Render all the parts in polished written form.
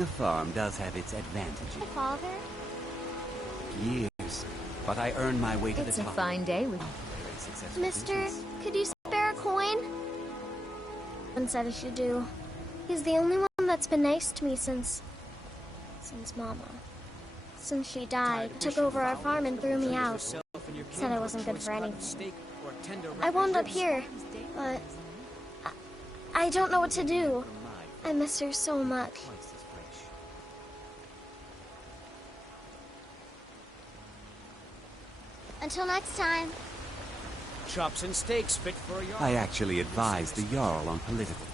The farm does have its advantages. My father? Years, but I earned my way to the top. It's a fine day with... Very successful Mister, business. could you spare a coin? Ben said I should do. He's the only one that's been nice to me since Mama. Since she died, took over our farm and threw me out. Said I wasn't good for anything. I wound up here, but I don't know what to do. I miss her so much. Until next time. Chops and steaks fit for a Jarl. I actually advised the Jarl on political.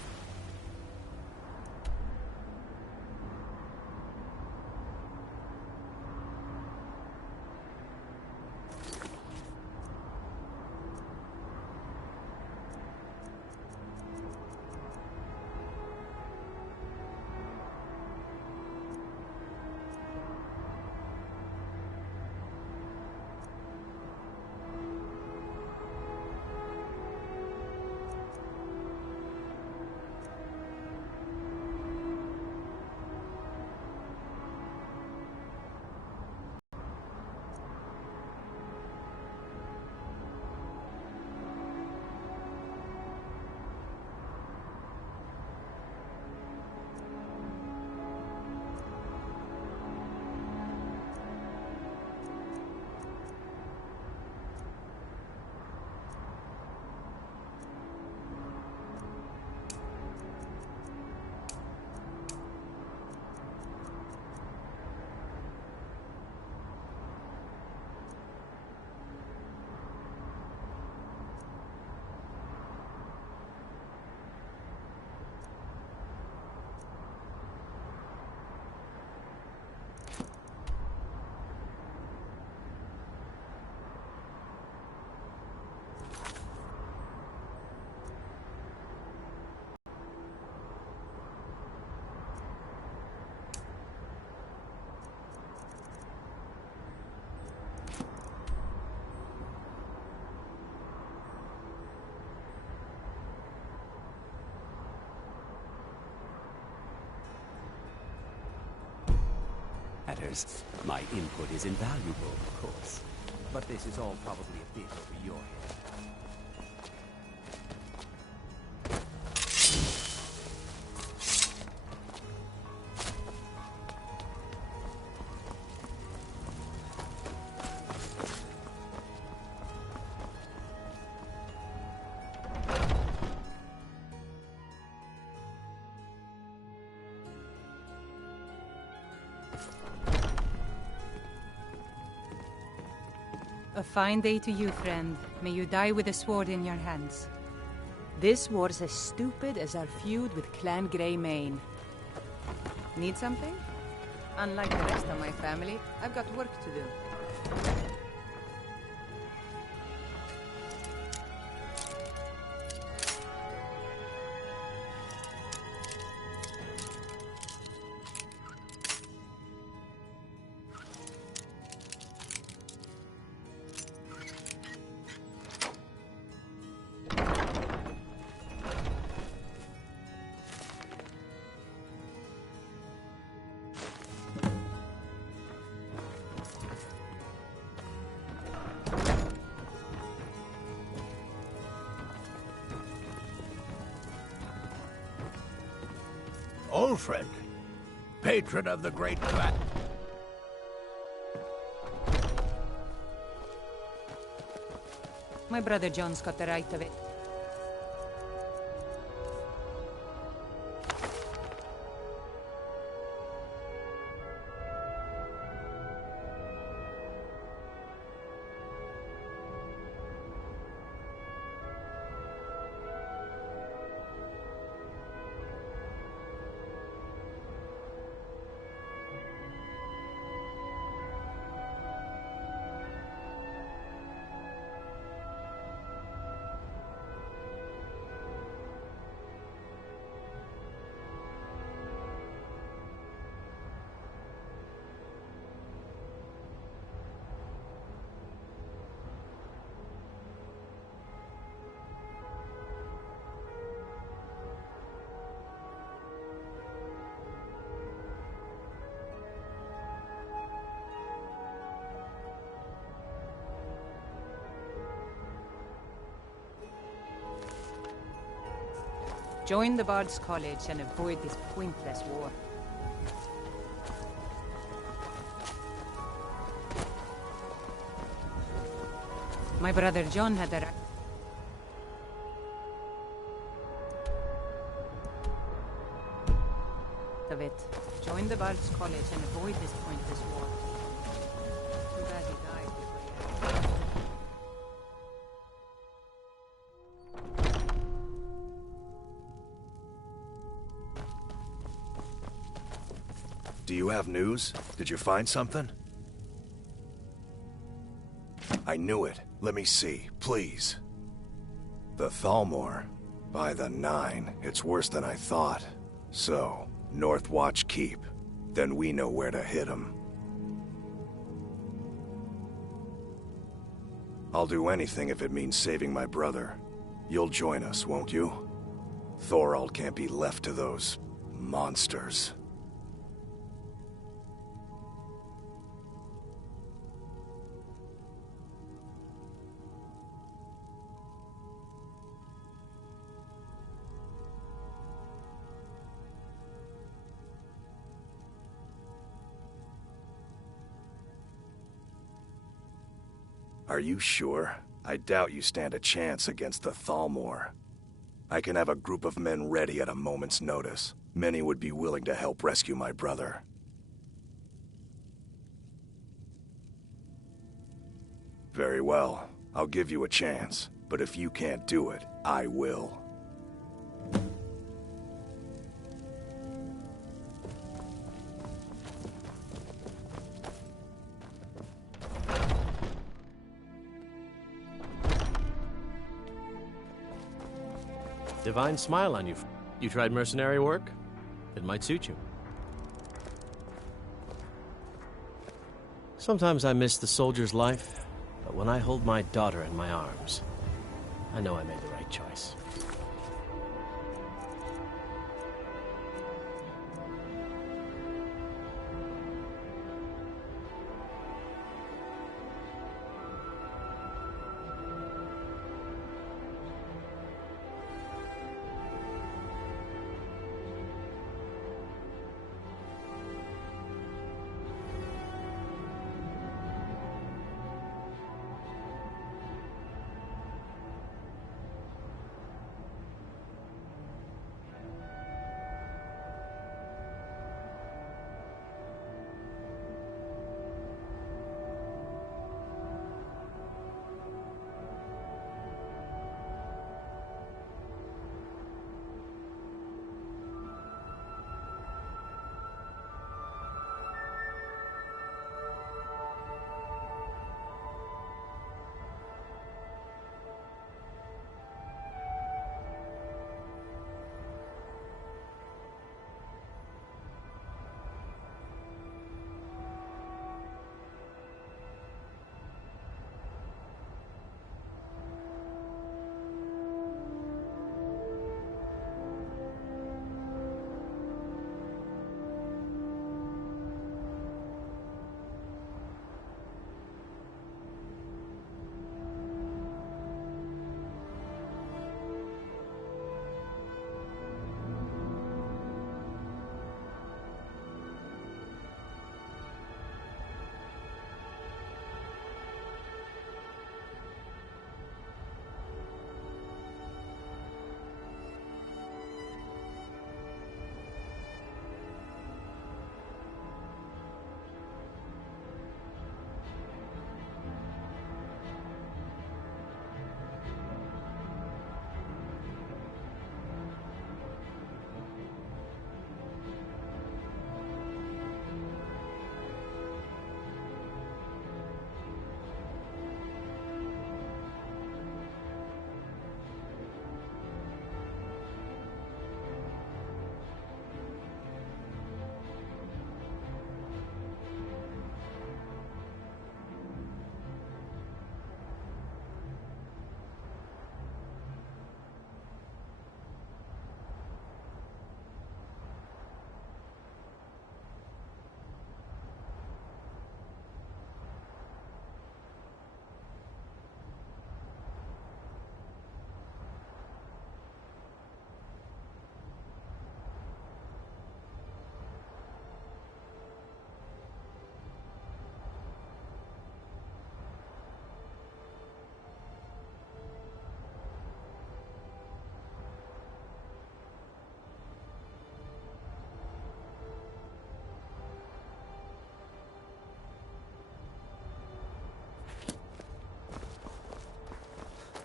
Matters. My input is invaluable, of course. But this is all probably a bit over your head. A fine day to you, friend. May you die with a sword in your hands. This war's as stupid as our feud with Clan Greymane. Need something? Unlike the rest of my family, I've got work to do. Old friend, patron of the great clan. My brother John's got the right of it. Join the Bard's College and avoid this pointless war. My brother John had a... of it. Join the Bard's College and avoid this pointless war. Too bad he died before he had... Do you have news? Did you find something? I knew it. Let me see, please. The Thalmor. By the 9, it's worse than I thought. So, Northwatch Keep. Then we know where to hit 'em. I'll do anything if it means saving my brother. You'll join us, won't you? Thorald can't be left to those... monsters. Are you sure? I doubt you stand a chance against the Thalmor. I can have a group of men ready at a moment's notice. Many would be willing to help rescue my brother. Very well. I'll give you a chance. But if you can't do it, I will. Divine smile on you. You tried mercenary work? It might suit you. Sometimes I miss the soldier's life, but when I hold my daughter in my arms, I know I made the right choice.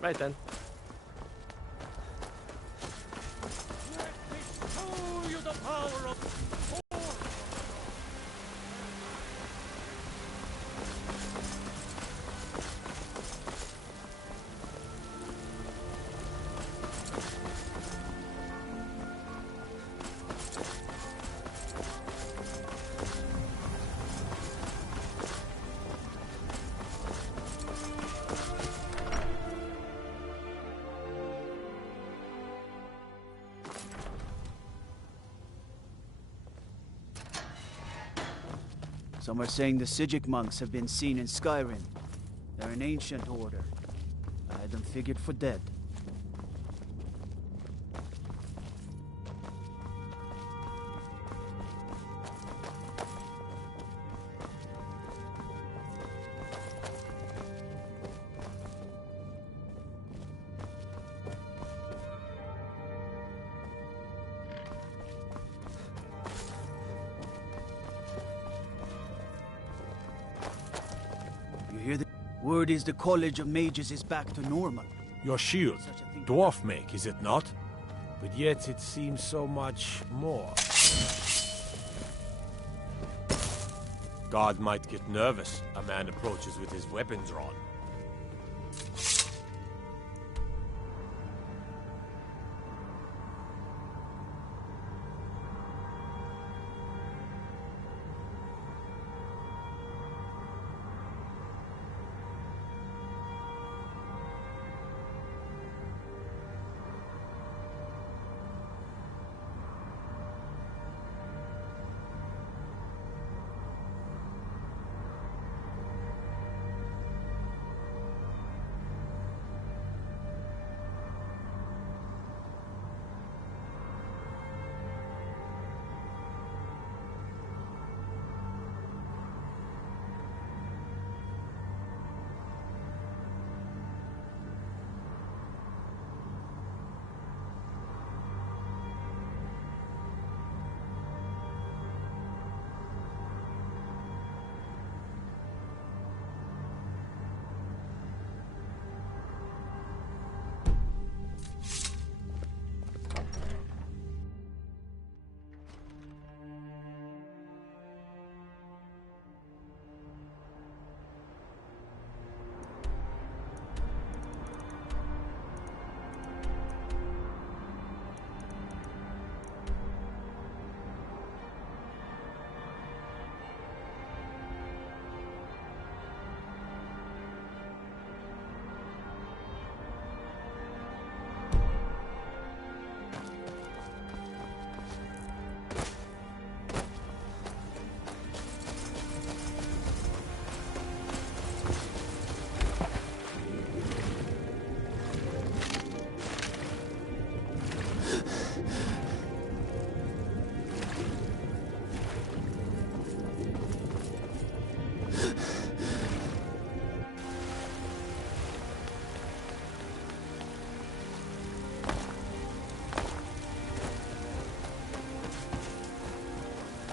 Right then. Show you the power of Some are saying the Sijic monks have been seen in Skyrim. They're an ancient order. I had them figured for dead. You hear the word is the College of Mages is back to normal. your shield. Such a thing- Dwarf make, is it not? But yet it seems so much more. God might get nervous. A man approaches with his weapons drawn.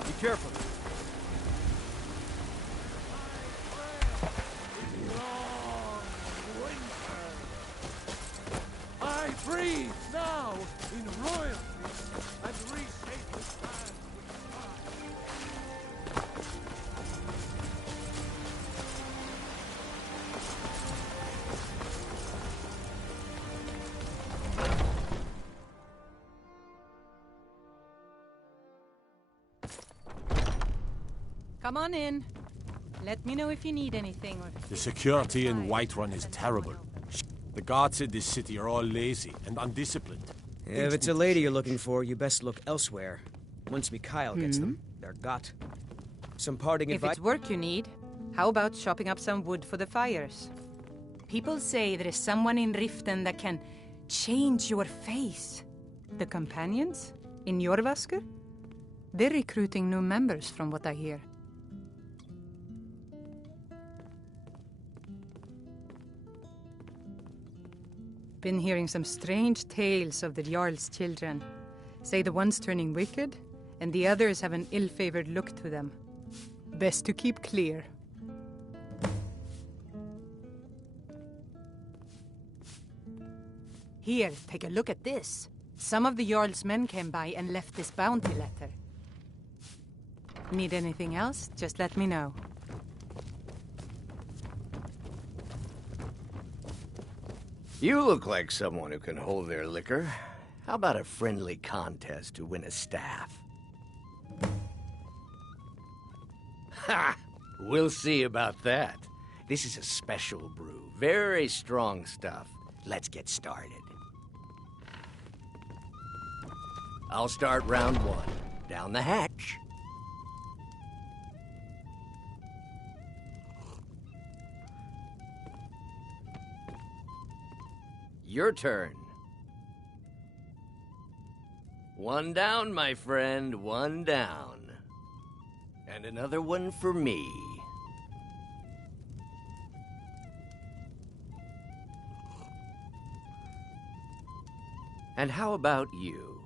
Be careful. I breathe now in royalty and reshape this land with pride. Come on in. Let me know if you need anything. Or The security in Whiterun is terrible. The guards in this city are all lazy and undisciplined. If it's a lady you're looking for, you best look elsewhere. Once Mikhail gets them, they're got. Some parting If advice? it's work you need, how about chopping up some wood for the fires? People say there is someone in Riften that can change your face. The companions in Jorvasker? They're recruiting new members from what I hear. Been hearing some strange tales of the Jarl's children. Say the one's turning wicked, and the others have an ill-favored look to them. Best to keep clear. Here, take a look at this. Some of the Jarl's men came by and left this bounty letter. Need anything else? Just let me know. You look like someone who can hold their liquor. How about a friendly contest to win a staff? Ha! We'll see about that. This is a special brew. Very strong stuff. Let's get started. I'll start round one. Down the hatch. Your turn. One down, my friend, one down. And another one for me. And how about you?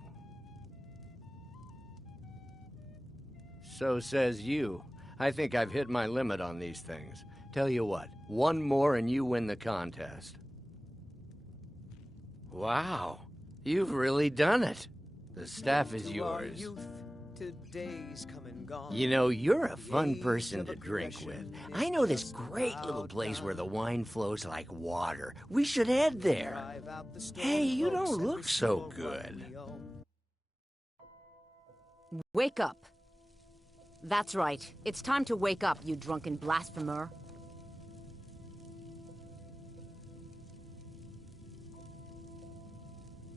So says you. I think I've hit my limit on these things. Tell you what, one more and you win the contest. Wow, you've really done it. The staff is yours. You know, you're a fun person to drink with. I know this great little place where the wine flows like water. We should head there. Hey, you don't look so good. Wake up. That's right. It's time to wake up, you drunken blasphemer.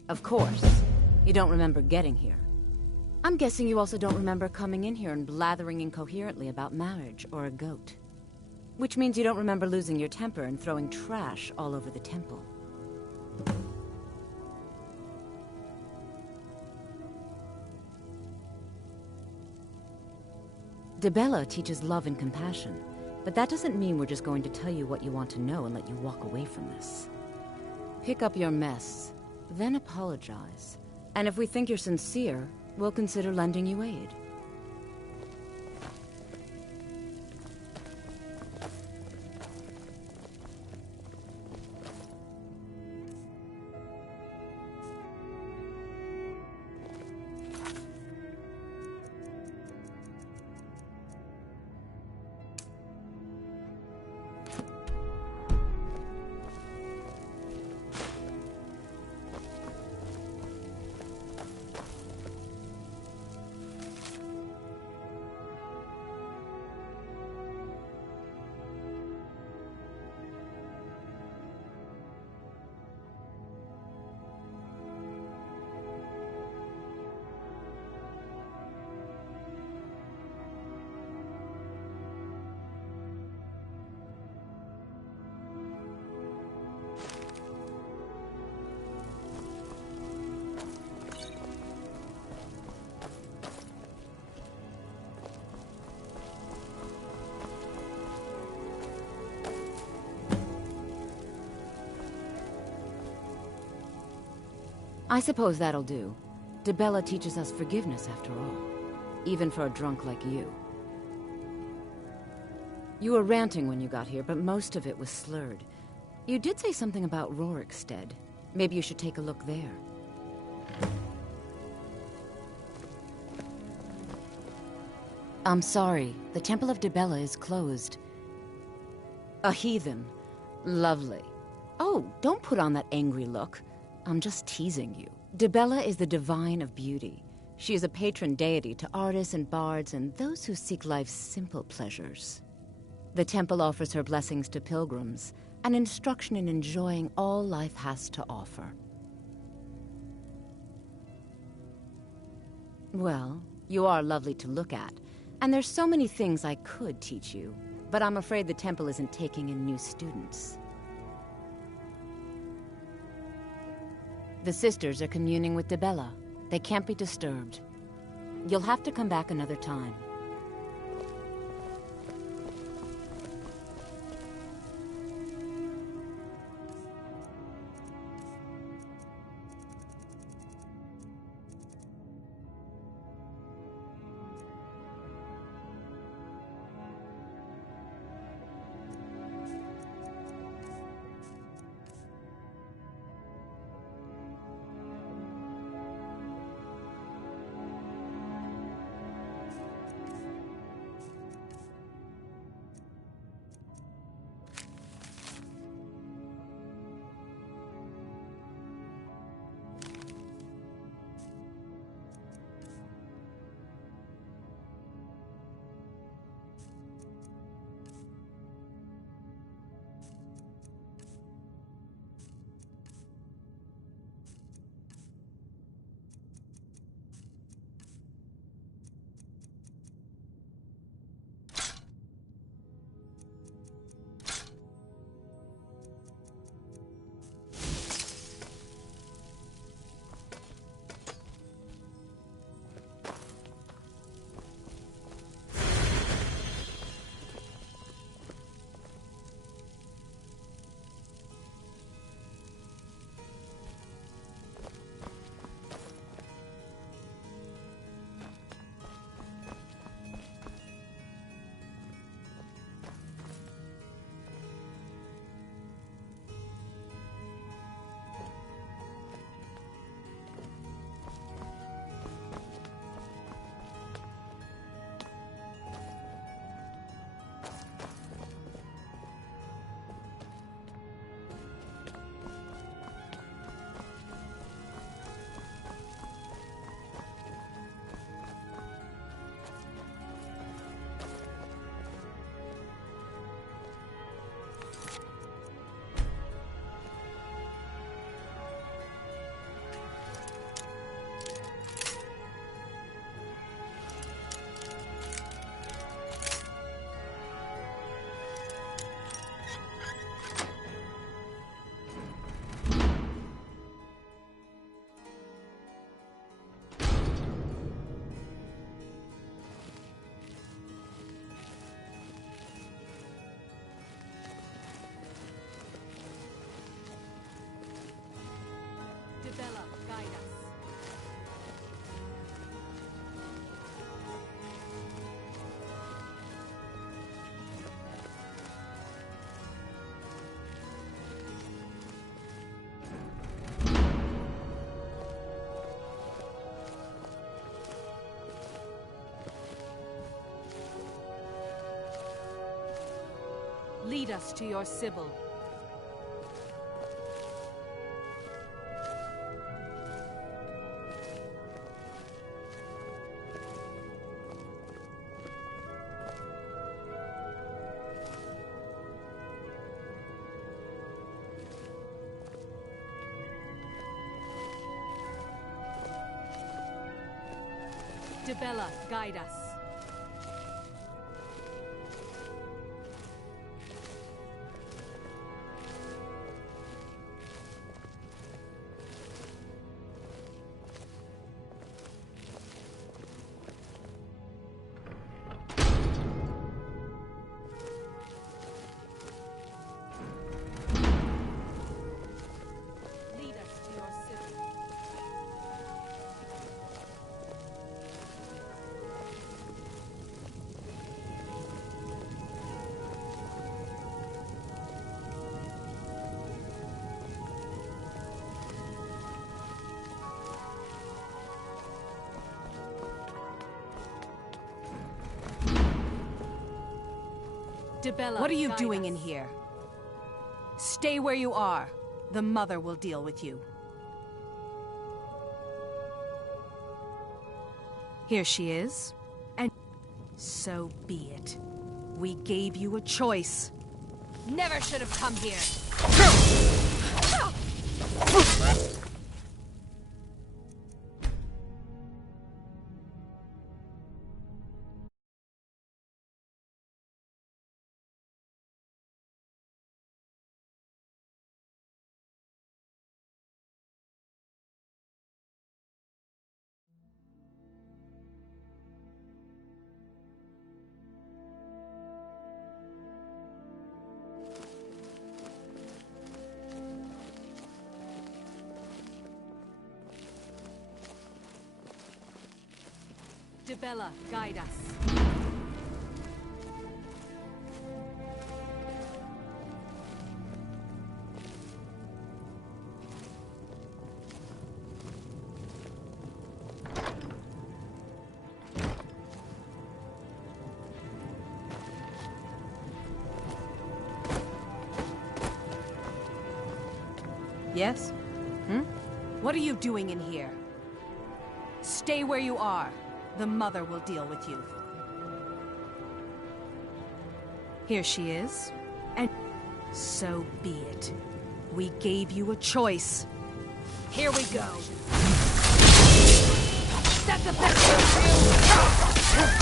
Of course. You don't remember getting here. I'm guessing you also don't remember coming in here and blathering incoherently about marriage or a goat. Which means you don't remember losing your temper and throwing trash all over the temple. Dibella teaches love and compassion, but that doesn't mean we're just going to tell you what you want to know and let you walk away from this. Pick up your mess, then apologize. And if we think you're sincere, we'll consider lending you aid. I suppose that'll do. Dibella teaches us forgiveness after all. Even for a drunk like you. You were ranting when you got here, but most of it was slurred. You did say something about Rorikstead. Maybe you should take a look there. I'm sorry. The Temple of Dibella is closed. A heathen. Lovely. Oh, don't put on that angry look. I'm just teasing you. Dibella is the divine of beauty. She is a patron deity to artists and bards and those who seek life's simple pleasures. The temple offers her blessings to pilgrims, and instruction in enjoying all life has to offer. Well, you are lovely to look at, and there's so many things I could teach you, but I'm afraid the temple isn't taking in new students. The sisters are communing with Dibella. They can't be disturbed. You'll have to come back another time. Lead us to your Sibyl. Dibella, guide us. Lead us to your Sibyl. Dibella, what are you doing in here? Stay where you are. The Mother will deal with you. Here she is. And so be it. We gave you a choice. Never should have come here. Dibella, guide us. Yes? What are you doing in here? Stay where you are. The Mother will deal with you. Here she is. And so be it. We gave you a choice. Here we go. That's the best for you!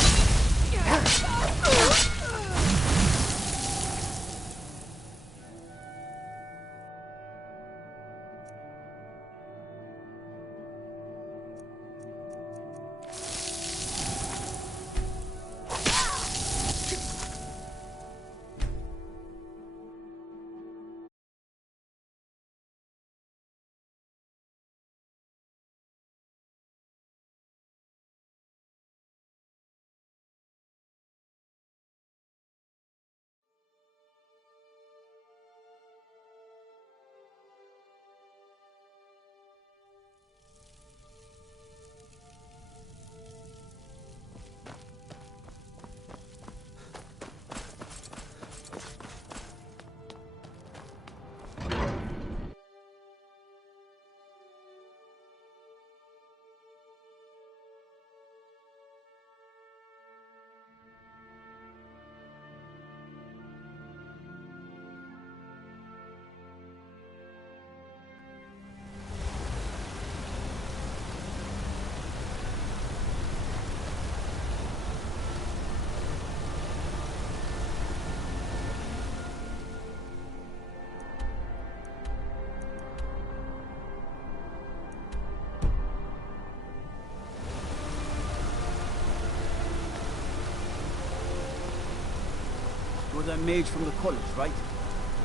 You're that mage from the college, right?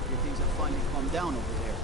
Your things have finally calmed down over there.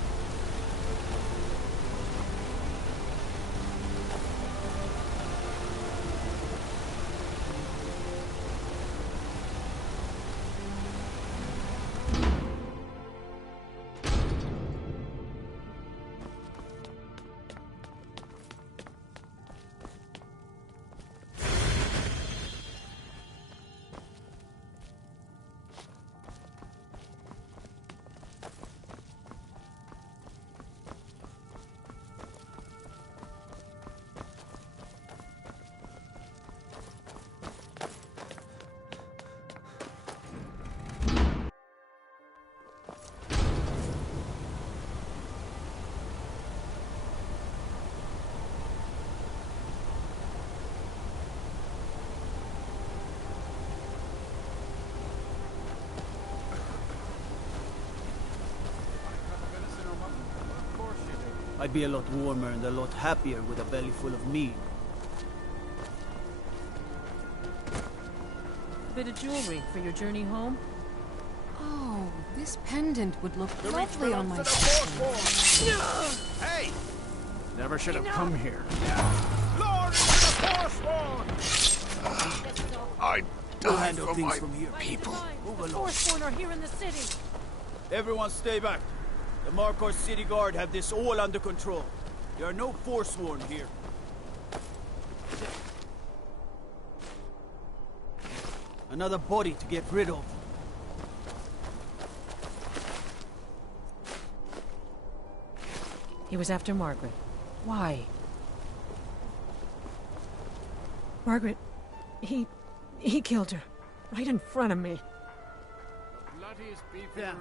I'd be a lot warmer and a lot happier with a belly full of meat. Bit of jewelry for your journey home? Oh, this pendant would look lovely on my Hey! Never should have come here. I We'll die handle for things my from here. people. Move The along. Forsworn are here in the city. Everyone stay back. The Markor City Guard have this all under control. There are no Forsworn here. Another body to get rid of. He was after Margaret. Why? Margaret, he killed her. Right in front of me. Yeah.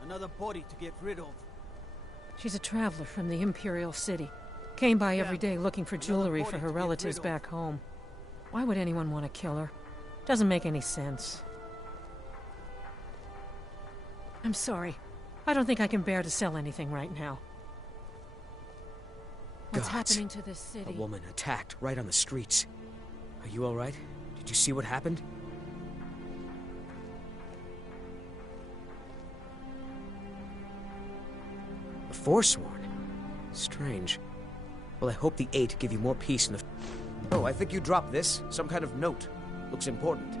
Another body to get rid of. She's a traveler from the Imperial City. Came by every day looking for jewelry for her relatives back home. Why would anyone want to kill her? Doesn't make any sense. I'm sorry. I don't think I can bear to sell anything right now. What's Gods. happening to this city? A woman attacked right on the streets. Are you all right? Did you see what happened? The Forsworn? Strange. Well, I hope the Eight give you more peace in the... Oh, I think you dropped this. Some kind of note. Looks important.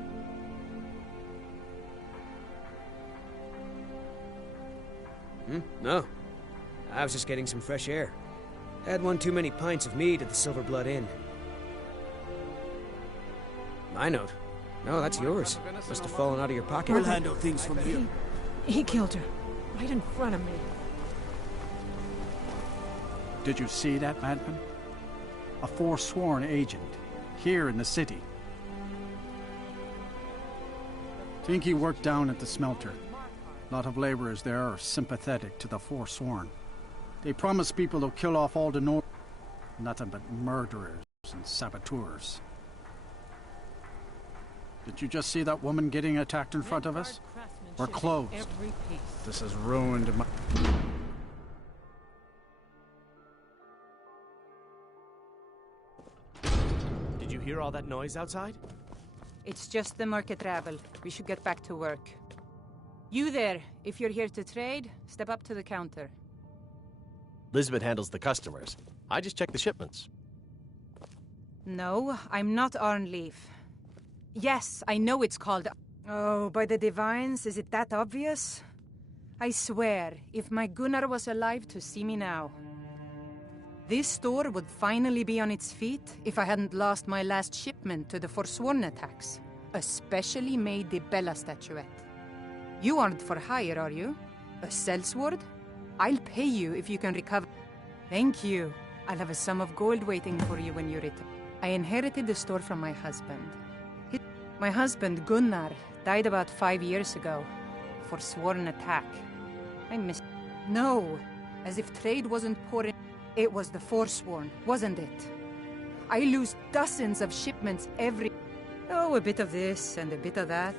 No. I was just getting some fresh air. Had one too many pints of mead at the Silver Blood Inn. My note? No, that's yours. Must have fallen out of your pocket. We'll handle things from here. He killed her. Right in front of me. Did you see that, madman? A Forsworn agent, here in the city. Think he worked down at the smelter. A lot of laborers there are sympathetic to the Forsworn. They promise people they'll kill off all the North. Nothing but murderers and saboteurs. Did you just see that woman getting attacked in front of us? We're closed. Every piece. This has ruined my... Did you hear all that noise outside? It's just the market rabble. We should get back to work. You there, if you're here to trade, step up to the counter. Lisbeth handles the customers. I just check the shipments. No, I'm not Arnleaf. Yes, I know it's called... Oh, by the divines, is it that obvious? I swear, if my Gunnar was alive to see me now. This store would finally be on its feet if I hadn't lost my last shipment to the Forsworn attacks. A specially made Dibella statuette. You aren't for hire, are you? A sellsword? I'll pay you if you can recover... Thank you. I'll have a sum of gold waiting for you when you return. I inherited the store from my husband. My husband, Gunnar, died about 5 years ago. Forsworn attack. I miss... No, as if trade wasn't pouring... It was the Forsworn, wasn't it? I lose dozens of shipments every... Oh, a bit of this and a bit of that.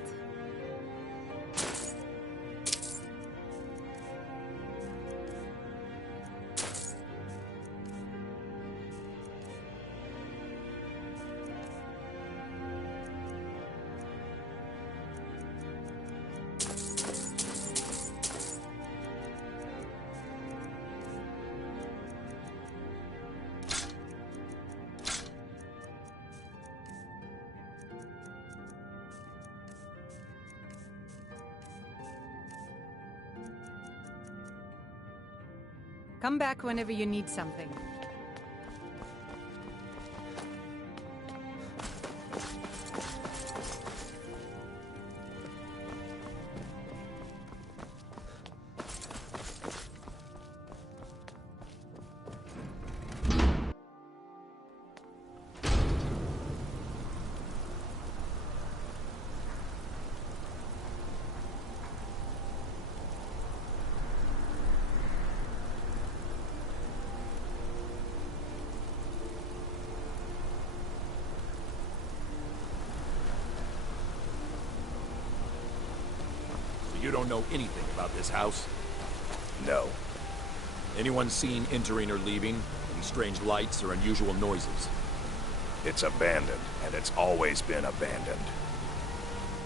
Come back whenever you need something. You don't know anything about this house? No. Anyone seen entering or leaving? Any strange lights or unusual noises? It's abandoned, and it's always been abandoned.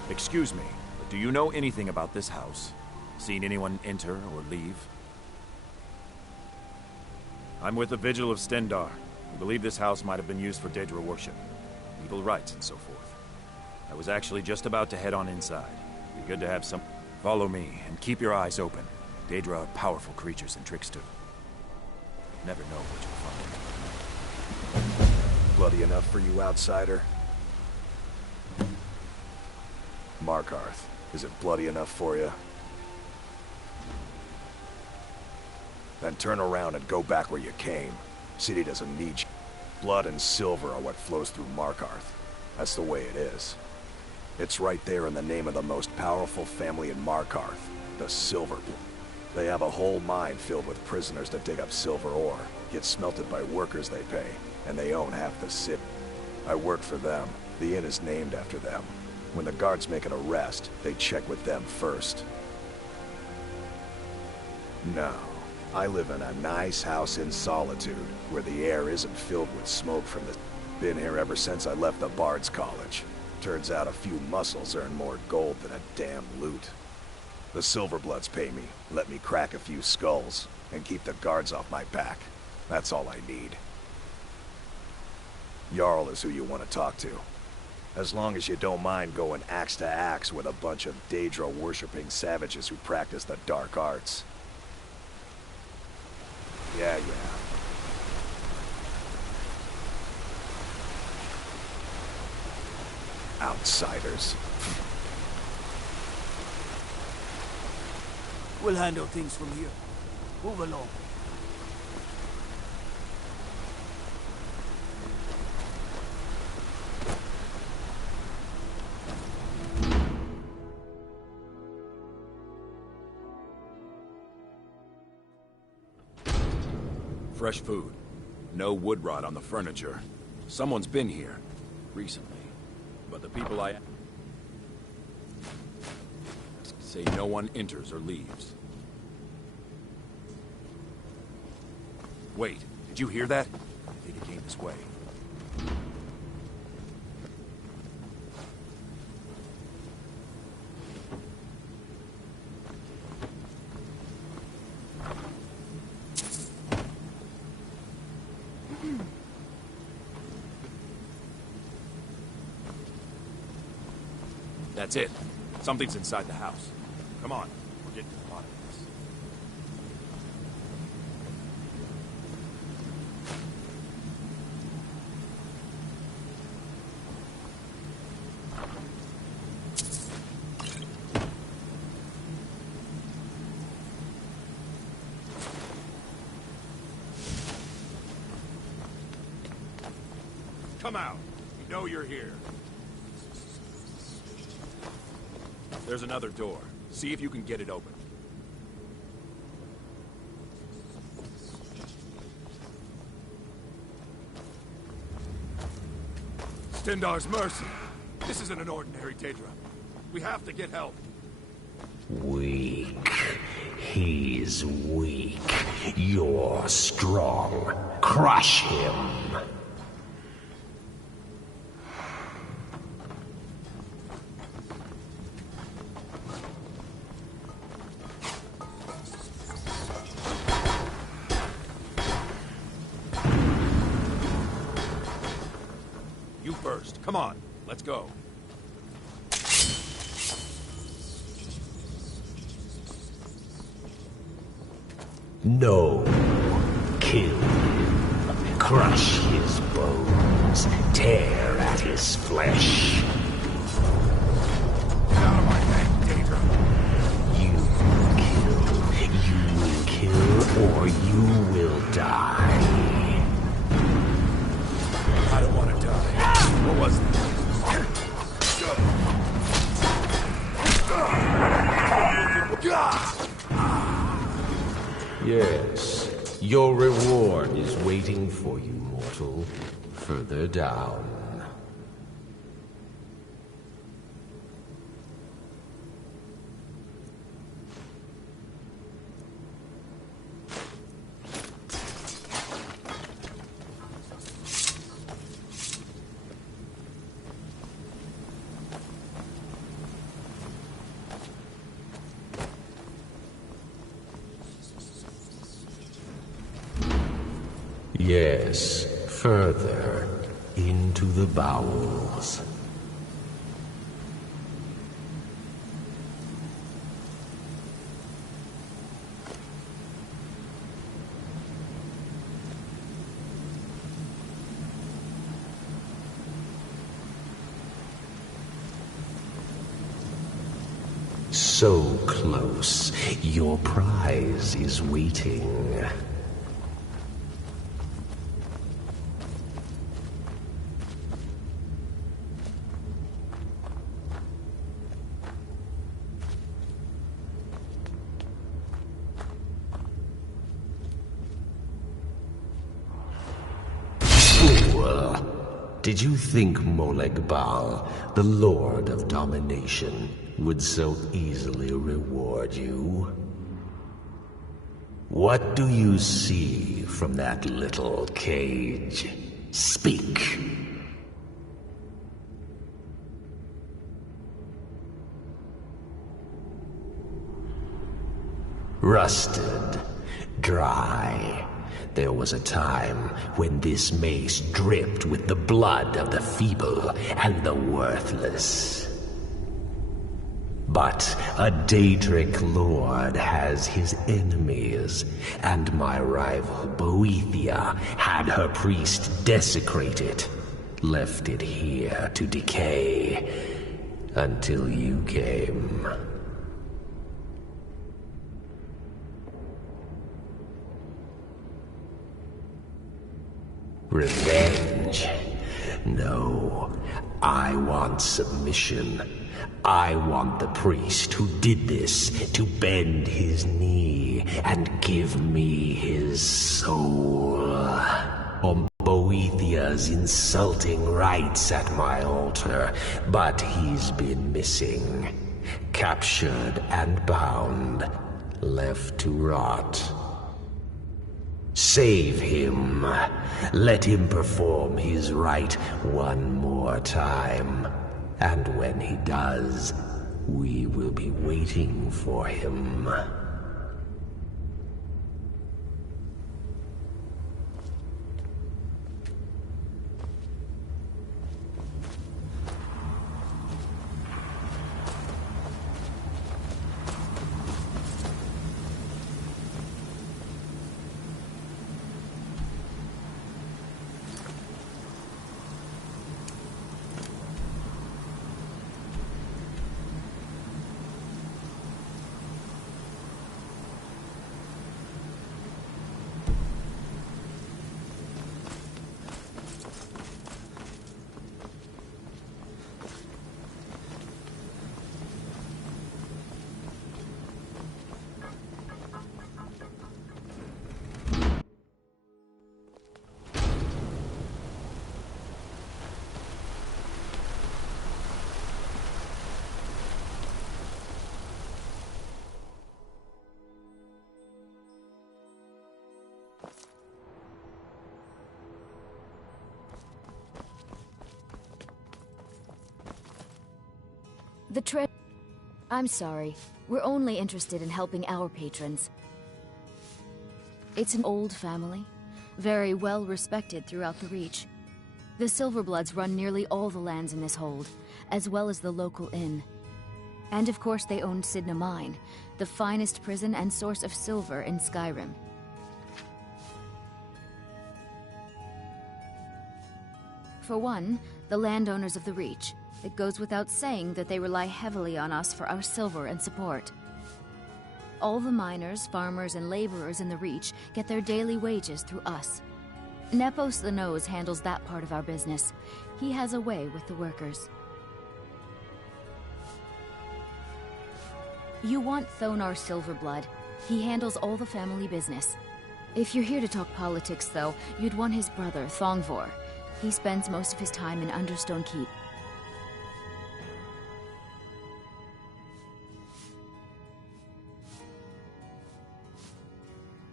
Excuse me, but do you know anything about this house? Seen anyone enter or leave? I'm with the Vigil of Stendar. We believe this house might have been used for Daedra worship, evil rites and so forth. I was actually just about to head on inside. Be good to have some... Follow me, and keep your eyes open. Daedra are powerful creatures in Trickster. Never know what you'll find. Bloody enough for you, outsider? Markarth, is it bloody enough for you? Then turn around and go back where you came. City doesn't need you. Blood and silver are what flows through Markarth. That's the way it is. It's right there in the name of the most powerful family in Markarth, the Silverblood. They have a whole mine filled with prisoners that dig up silver ore, get smelted by workers they pay, and they own half the city. I work for them. The inn is named after them. When the guards make an arrest, they check with them first. No. I live in a nice house in Solitude, where the air isn't filled with smoke from the... Been here ever since I left the Bard's College. Turns out a few muscles earn more gold than a damn loot. The Silverbloods pay me, let me crack a few skulls, and keep the guards off my back. That's all I need. Jarl is who you want to talk to. As long as you don't mind going axe to axe with a bunch of Daedra-worshipping savages who practice the dark arts. Yeah. Outsiders. We'll handle things from here. Move along. Fresh food. No wood rot on the furniture. Someone's been here. Recently. But the people I... say no one enters or leaves. Wait, did you hear that? I think it came this way. That's it. Something's inside the house. Come on, we're getting to the bottom of this. Come out. We know you're here. There's another door. See if you can get it open. Stendar's mercy. This isn't an ordinary Daedra. We have to get help. Weak. He's weak. You're strong. Crush him. You first. Come on. Let's go. No. Kill him. Crush his bones. Tear at his flesh. Get out of my head, Daedra. You will kill, or you will die. I don't want to die. What was that? Yes, your reward is waiting for you, mortal. Further down. Yes, further into the bowels. So close. Your prize is waiting. Fool! Did you think Moleg Bal, the Lord of Domination, would so easily reward you? What do you see from that little cage? Speak! Rusted, dry. There was a time when this mace dripped with the blood of the feeble and the worthless. But a Daedric lord has his enemies, and my rival Boethia had her priest desecrate it, left it here to decay, until you came. Revenge? No, I want submission. I want the priest who did this to bend his knee and give me his soul. Or Boethia's insulting rites at my altar, but he's been missing. Captured and bound, left to rot. Save him. Let him perform his rite one more time. And when he does, we will be waiting for him. I'm sorry. We're only interested in helping our patrons. It's an old family, very well respected throughout the Reach. The Silverbloods run nearly all the lands in this hold, as well as the local inn. And of course they own Sidna Mine, the finest prison and source of silver in Skyrim. For one, the landowners of the Reach. It goes without saying that they rely heavily on us for our silver and support. All the miners, farmers, and laborers in the Reach get their daily wages through us. Nepos the Nose handles that part of our business. He has a way with the workers. You want Thonar Silverblood. He handles all the family business. If you're here to talk politics, though, you'd want his brother, Thongvor. He spends most of his time in Understone Keep.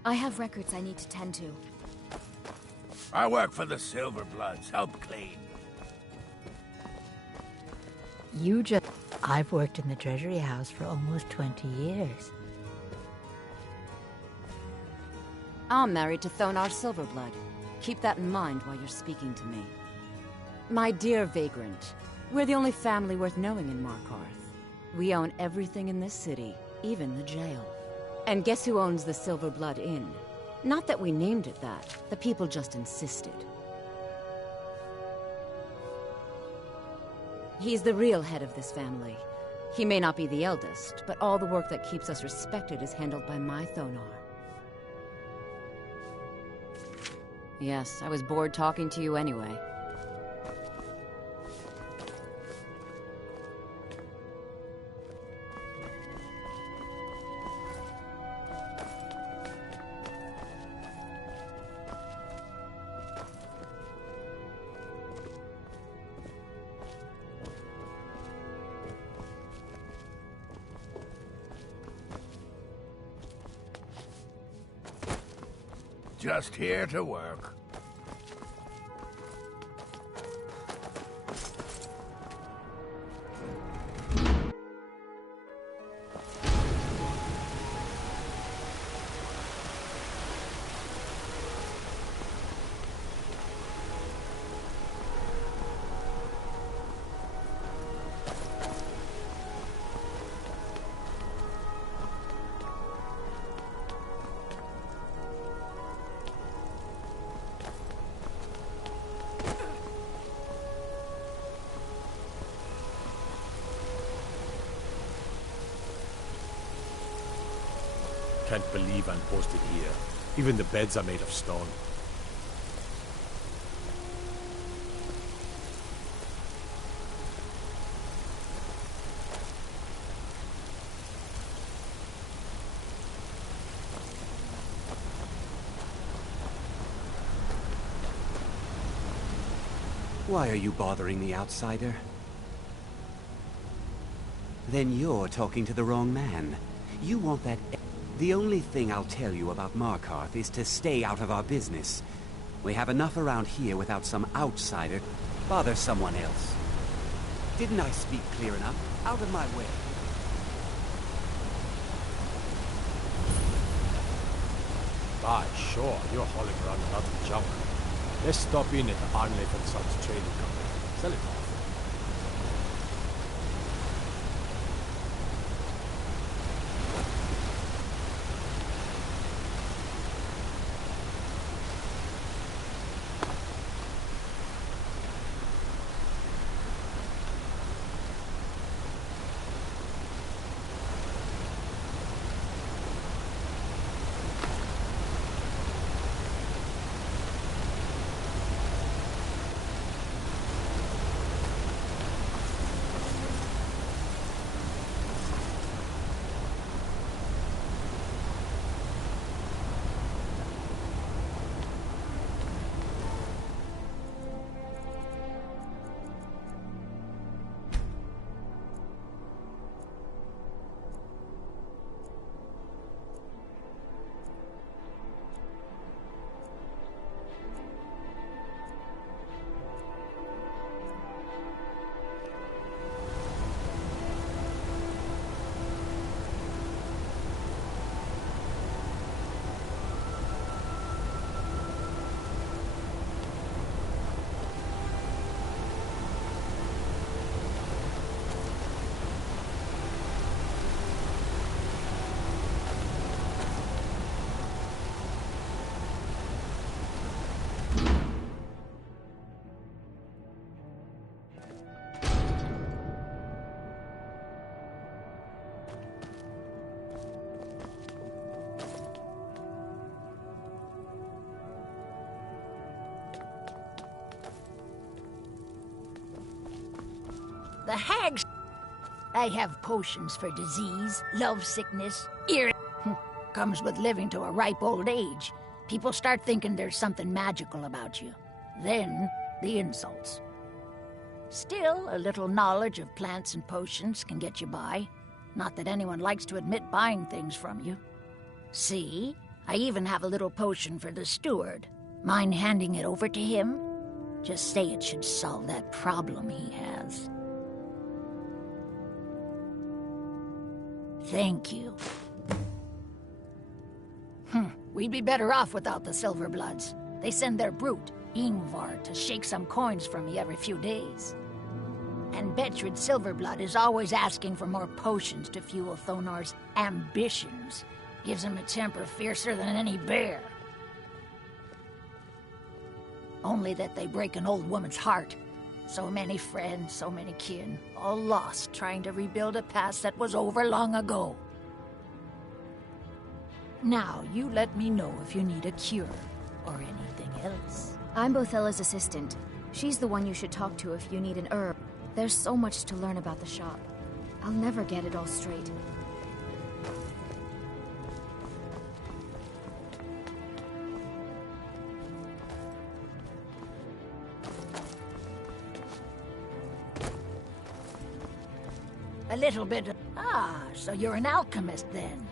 I have records I need to tend to. I work for the Silverbloods. Help clean. I've worked in the Treasury House for almost 20 years. I'm married to Thonar Silverblood. Keep that in mind while you're speaking to me. My dear vagrant, we're the only family worth knowing in Markarth. We own everything in this city, even the jail. And guess who owns the Silver Blood Inn? Not that we named it that, the people just insisted. He's the real head of this family. He may not be the eldest, but all the work that keeps us respected is handled by my Thonar. Yes, I was bored talking to you anyway. Just here to work. Can't believe I'm posted here. Even the beds are made of stone. Why are you bothering the outsider? Then you're talking to the wrong man. You want that... The only thing I'll tell you about Markarth is to stay out of our business. We have enough around here without some outsider. Bother someone else. Didn't I speak clear enough? Out of my way. Sure, you're hauling around a lot of junk. Let's stop in at the Arnleif and Sons Trading Company. Sell it off. The hags. I have potions for disease, love sickness, ear. Comes with living to a ripe old age. People start thinking there's something magical about you. Then, the insults. Still, a little knowledge of plants and potions can get you by. Not that anyone likes to admit buying things from you. See? I even have a little potion for the steward. Mind handing it over to him? Just say it should solve that problem he has. Thank you. We'd be better off without the Silver Bloods. They send their brute, Ingvar, to shake some coins from me every few days. And Betrid Silverblood is always asking for more potions to fuel Thonar's ambitions. Gives him a temper fiercer than any bear. Only that they break an old woman's heart. So many friends, so many kin, all lost trying to rebuild a past that was over long ago. Now, you let me know if you need a cure, or anything else. I'm Bothella's assistant. She's the one you should talk to if you need an herb. There's so much to learn about the shop. I'll never get it all straight. A little bit of... Ah, so you're an alchemist then.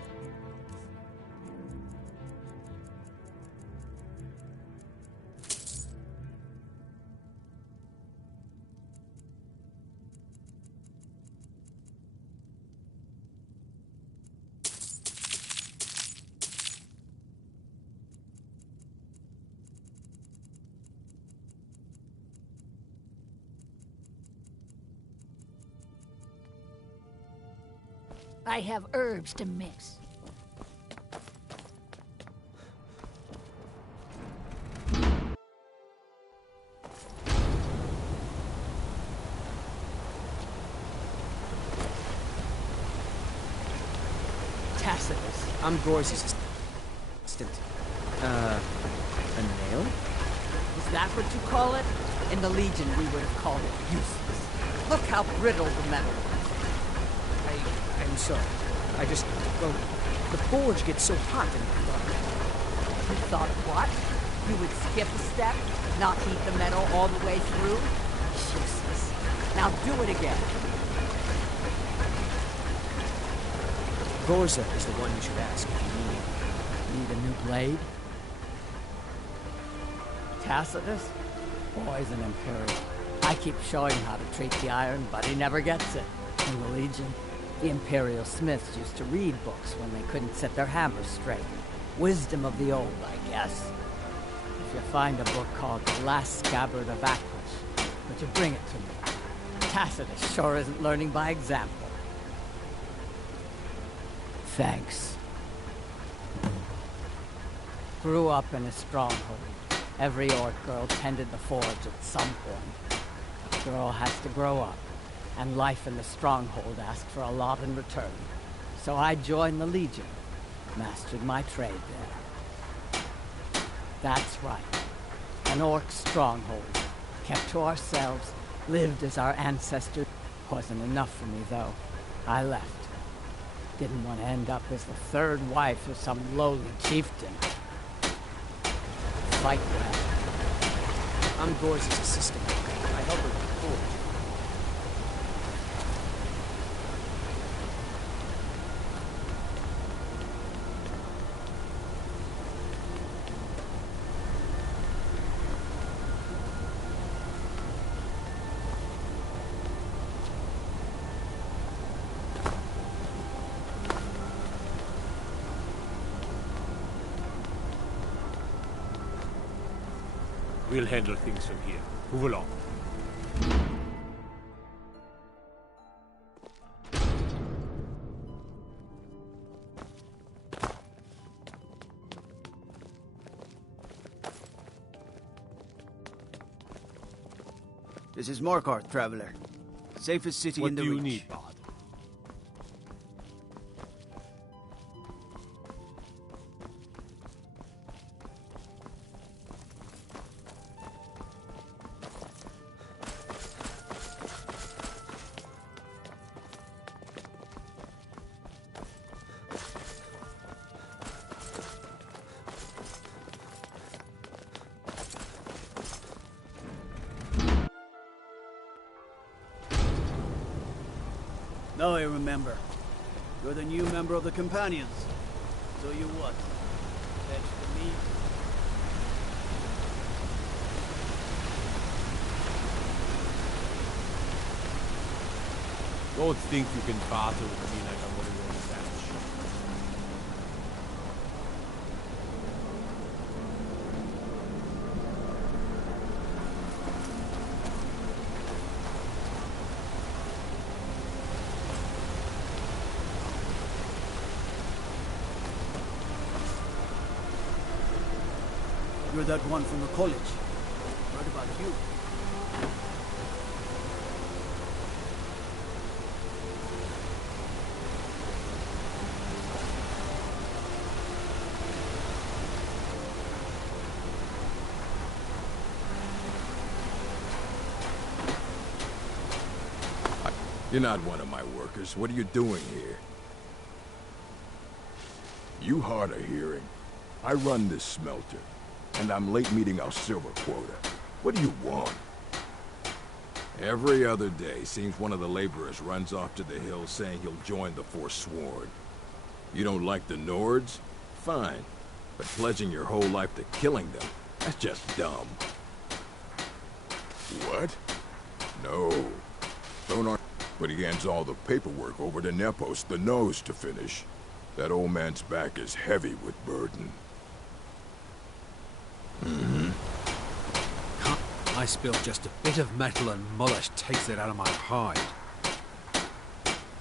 I have herbs to mix. Tacitus. I'm Gor's assistant. A nail? Is that what you call it? In the Legion, we would have called it useless. Look how brittle the metal is. I'm sorry. Well, the forge gets so hot and... You thought what? You would skip a step? Not heat the metal all the way through? Useless. Now do it again. Gorza is the one you should ask if you need a new blade? Tacitus? Boy's an Imperial. I keep showing him how to treat the iron, but he never gets it. In the Legion, the Imperial smiths used to read books when they couldn't set their hammers straight. Wisdom of the old, I guess. If you find a book called The Last Scabbard of Aklish, would you bring it to me? Tacitus sure isn't learning by example. Thanks. Grew up in a stronghold. Every orc girl tended the forge at some point. A girl has to grow up, and life in the stronghold asked for a lot in return. So I joined the Legion, mastered my trade there. That's right. An orc stronghold. Kept to ourselves, lived as our ancestors. Wasn't enough for me, though. I left. Didn't want to end up as the third wife of some lowly chieftain. Fight well. I'm Gor's assistant. I help her with the forge. We'll handle things from here. Move along. This is Markarth, traveler. Safest city in the Reach. What do you need, Bard? Now I remember. You're the new member of the Companions. So you what? Fetch the meat? Don't think you can barter with me like I'm one of your savage. You're that one from the college. Heard about you. You're not one of my workers. What are you doing here? You hard of hearing. I run this smelter, and I'm late meeting our silver quota. What do you want? Every other day, seems one of the laborers runs off to the hills saying he'll join the Forsworn. You don't like the Nords? Fine. But pledging your whole life to killing them, that's just dumb. What? No. Don't. But he hands all the paperwork over to Nepos, the nose, to finish. That old man's back is heavy with burden. I spill just a bit of metal and Mullish takes it out of my hide.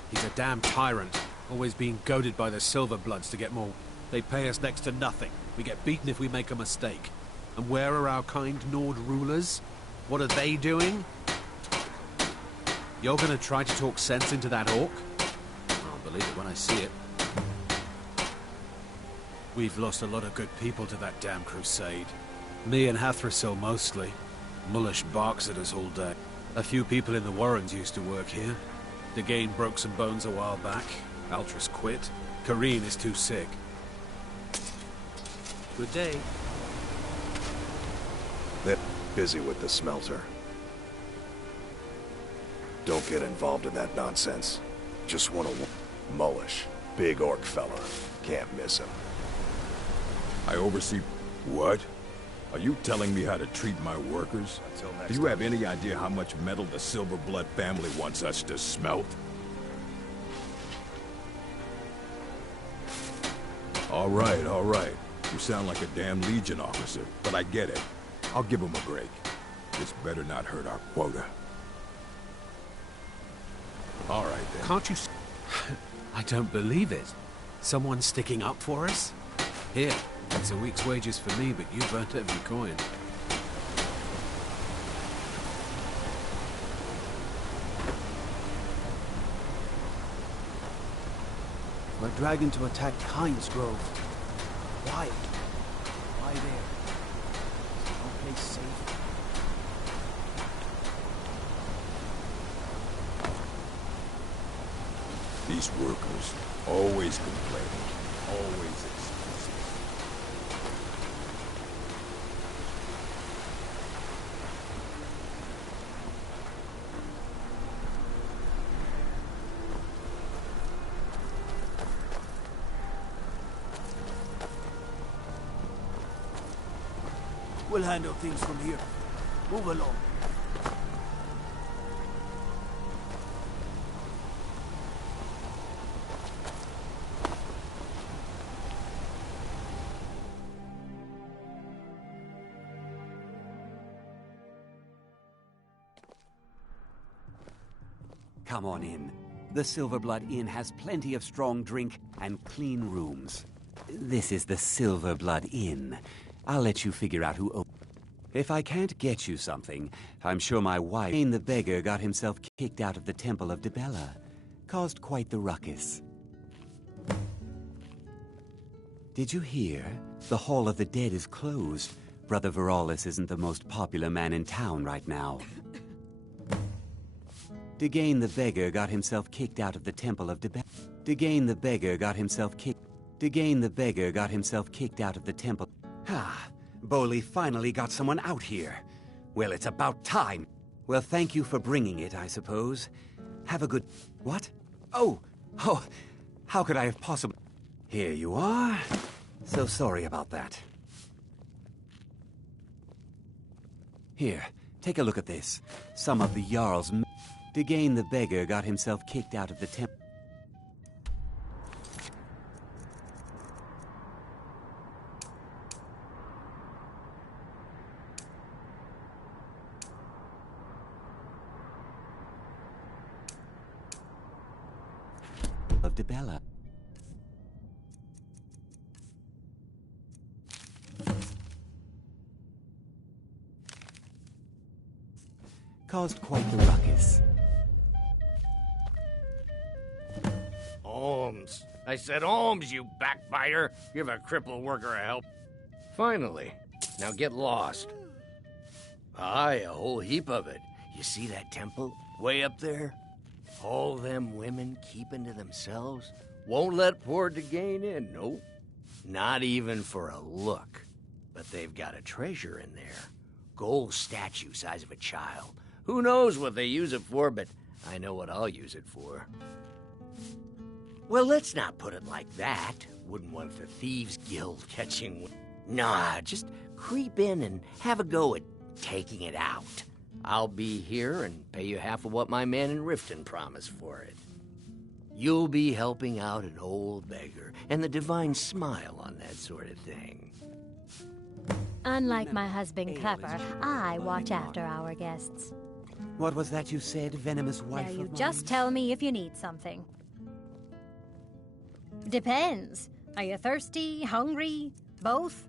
He's a damn tyrant, always being goaded by the Silverbloods to get more. They pay us next to nothing. We get beaten if we make a mistake. And where are our kind Nord rulers? What are they doing? You're gonna try to talk sense into that orc? I'll believe it when I see it. We've lost a lot of good people to that damn crusade. Me and Hathrasil mostly. Mullish barks at us all day. A few people in the Warrens used to work here. Degane broke some bones a while back. Altris quit. Kareen is too sick. Good day. They're busy with the smelter. Don't get involved in that nonsense. Just want to... Mullish. Big orc fella. Can't miss him. I oversee... What? Are you telling me how to treat my workers? Do you have any idea how much metal the Silverblood family wants us to smelt? All right. You sound like a damn Legion officer, but I get it. I'll give him a break. This better not hurt our quota. All right, then. Can't you... I don't believe it. Someone sticking up for us? Here, it's a week's wages for me, but you've earned every coin. We're dragging to attack Heinz Grove. Why? Why there? Is no place safe? These workers, always complaining, always excuses. We'll handle things from here. Move along. Come on in. The Silverblood Inn has plenty of strong drink and clean rooms. This is the Silverblood Inn. I'll let you figure out who If I can't get you something, I'm sure my wife, Cain the beggar, got himself kicked out of the Temple of Dibella. Caused quite the ruckus. Did you hear? The Hall of the Dead is closed. Brother Veralis isn't the most popular man in town right now. Degane the beggar got himself kicked out of the Temple of Dibella. Degane the beggar got himself kicked out of the temple. Ah, Boley finally got someone out here. Well, it's about time. Well, thank you for bringing it, I suppose. Have a good... What? Oh, how could I have possibly... Here you are. So sorry about that. Here, take a look at this. Some of the Jarl's... Degane the beggar got himself kicked out of the temple. Of Dibella. Caused quite the ruckus. Holmes. I said Holmes, you backbiter. Give a crippled worker a help. Finally. Now get lost. Aye, a whole heap of it. You see that temple? Way up there? All them women keeping to themselves? Won't let poor Degain in, nope. Not even for a look. But they've got a treasure in there. Gold statue size of a child. Who knows what they use it for, but I know what I'll use it for. Well, let's not put it like that. Wouldn't want the Thieves Guild catching... Nah, just creep in and have a go at taking it out. I'll be here and pay you half of what my man in Riften promised for it. You'll be helping out an old beggar, and the divine smile on that sort of thing. Unlike my husband Clever, I watch after our guests. What was that you said, venomous wife Now you of mine? just tell me if you need something. Depends. Are you thirsty, hungry, both?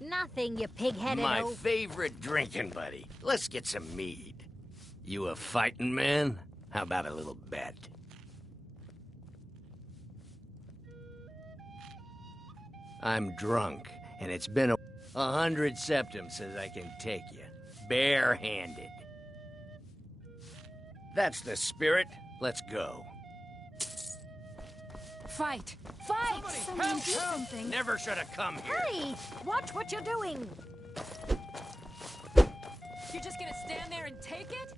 Nothing, you pig-headed My old... favorite drinking buddy. Let's get some mead. You a fighting man? How about a little bet? I'm drunk, and it's been 100 septims since I can take you. Bare-handed. That's the spirit. Let's go. Fight! Fight! Someone do something. Never should have come here. Hey! Watch what you're doing! You're just gonna stand there and take it?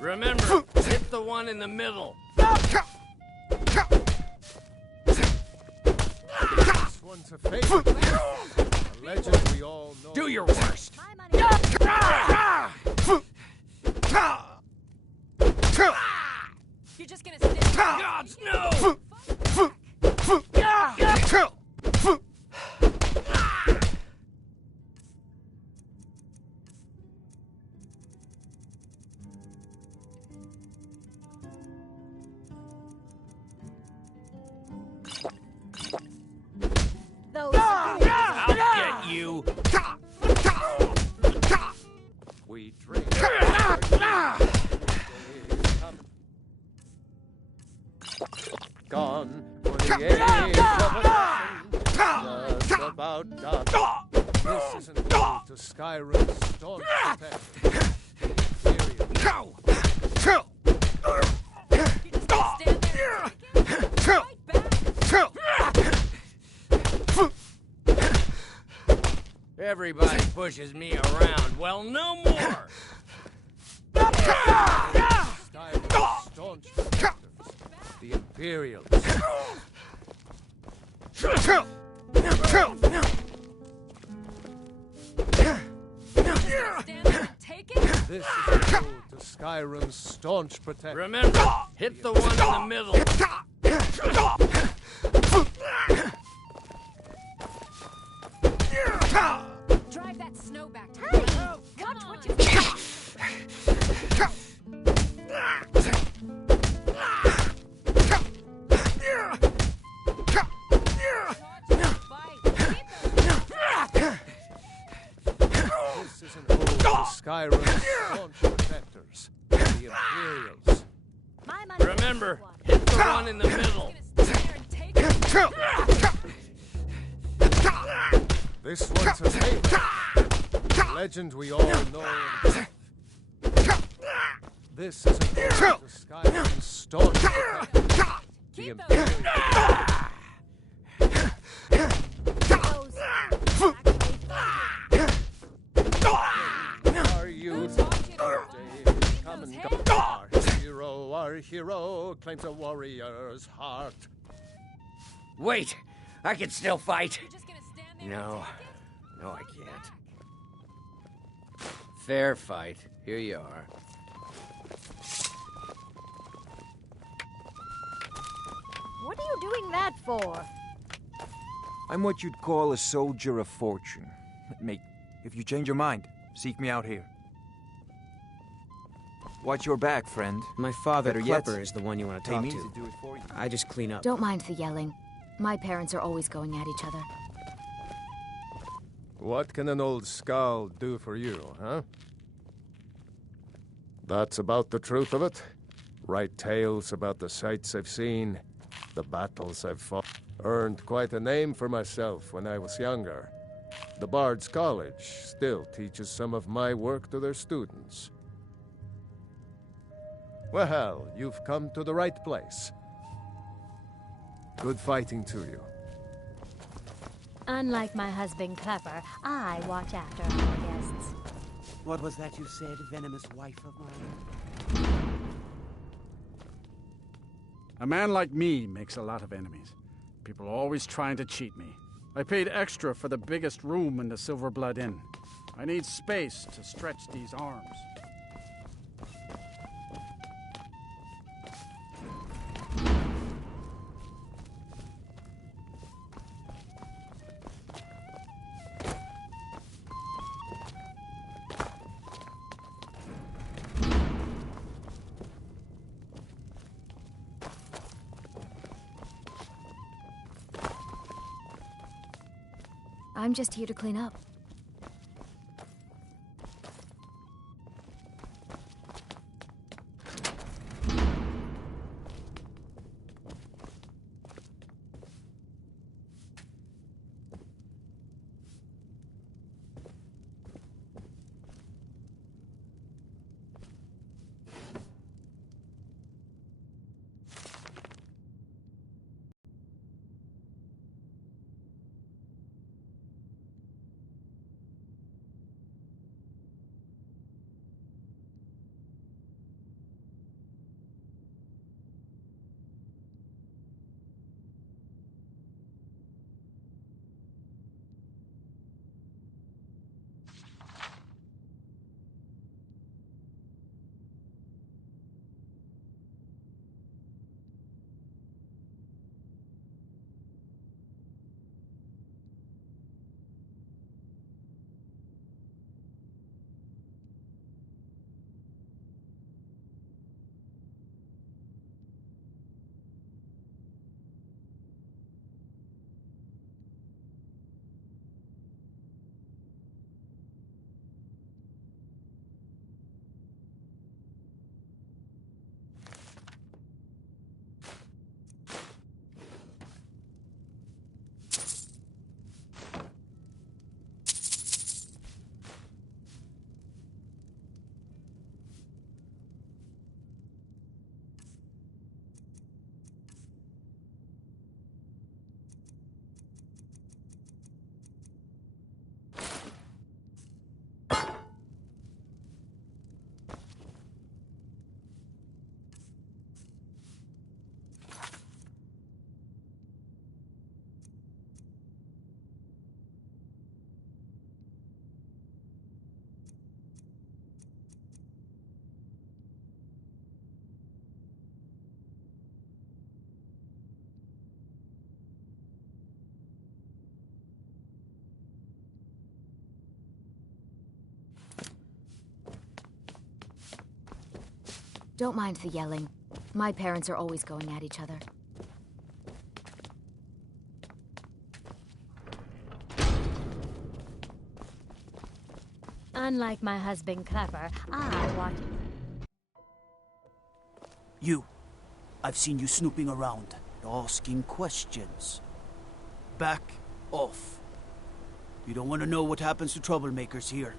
Remember, hit the one in the middle. This one's a favorite. A legend we all know. Do your worst. You're just gonna stand there. Gods, no! I'll get you. We drink. Gone for the age of aggression. Just about done. This isn't going to Skyrim's staunch protector. No! Everybody pushes me around. Well, no more! Skyrim's staunch protectors. The Imperials. This is the road to Skyrim's staunch protector. Remember, hit the one in the middle. Drive that snow back to Hey! Watch what you This is an ode to Skyrim's staunch protectors. The Imperials. Remember, hit the one in the middle. This one's a favorite. A legend we all know. This is an ode to Skyrim's staunch protectors. The Imperials. Are you come and go? Our hero claims a warrior's heart. Wait, I can still fight. No, I can't. Fair fight. Here you are. What are you doing that for? I'm what you'd call a soldier of fortune. Mate, if you change your mind, seek me out here. Watch your back, friend. My father, Better Klepper, yet, is the one you want to pay talk me to. do it for you. I just clean up. Don't mind the yelling. My parents are always going at each other. What can an old skull do for you, huh? That's about the truth of it. Write tales about the sights I've seen, the battles I've fought. Earned quite a name for myself when I was younger. The Bard's College still teaches some of my work to their students. Well, you've come to the right place. Good fighting to you. Unlike my husband Clever, I watch after our guests. What was that you said, venomous wife of mine? A man like me makes a lot of enemies. People are always trying to cheat me. I paid extra for the biggest room in the Silverblood Inn. I need space to stretch these arms. I'm just here to clean up. Don't mind the yelling. My parents are always going at each other. Unlike my husband Clever, I watch... You. I've seen you snooping around, asking questions. Back off. You don't want to know what happens to troublemakers here.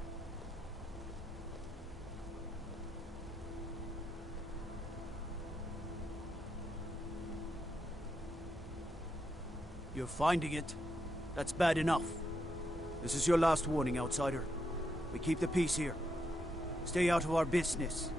You're finding it. That's bad enough. This is your last warning, outsider. We keep the peace here. Stay out of our business.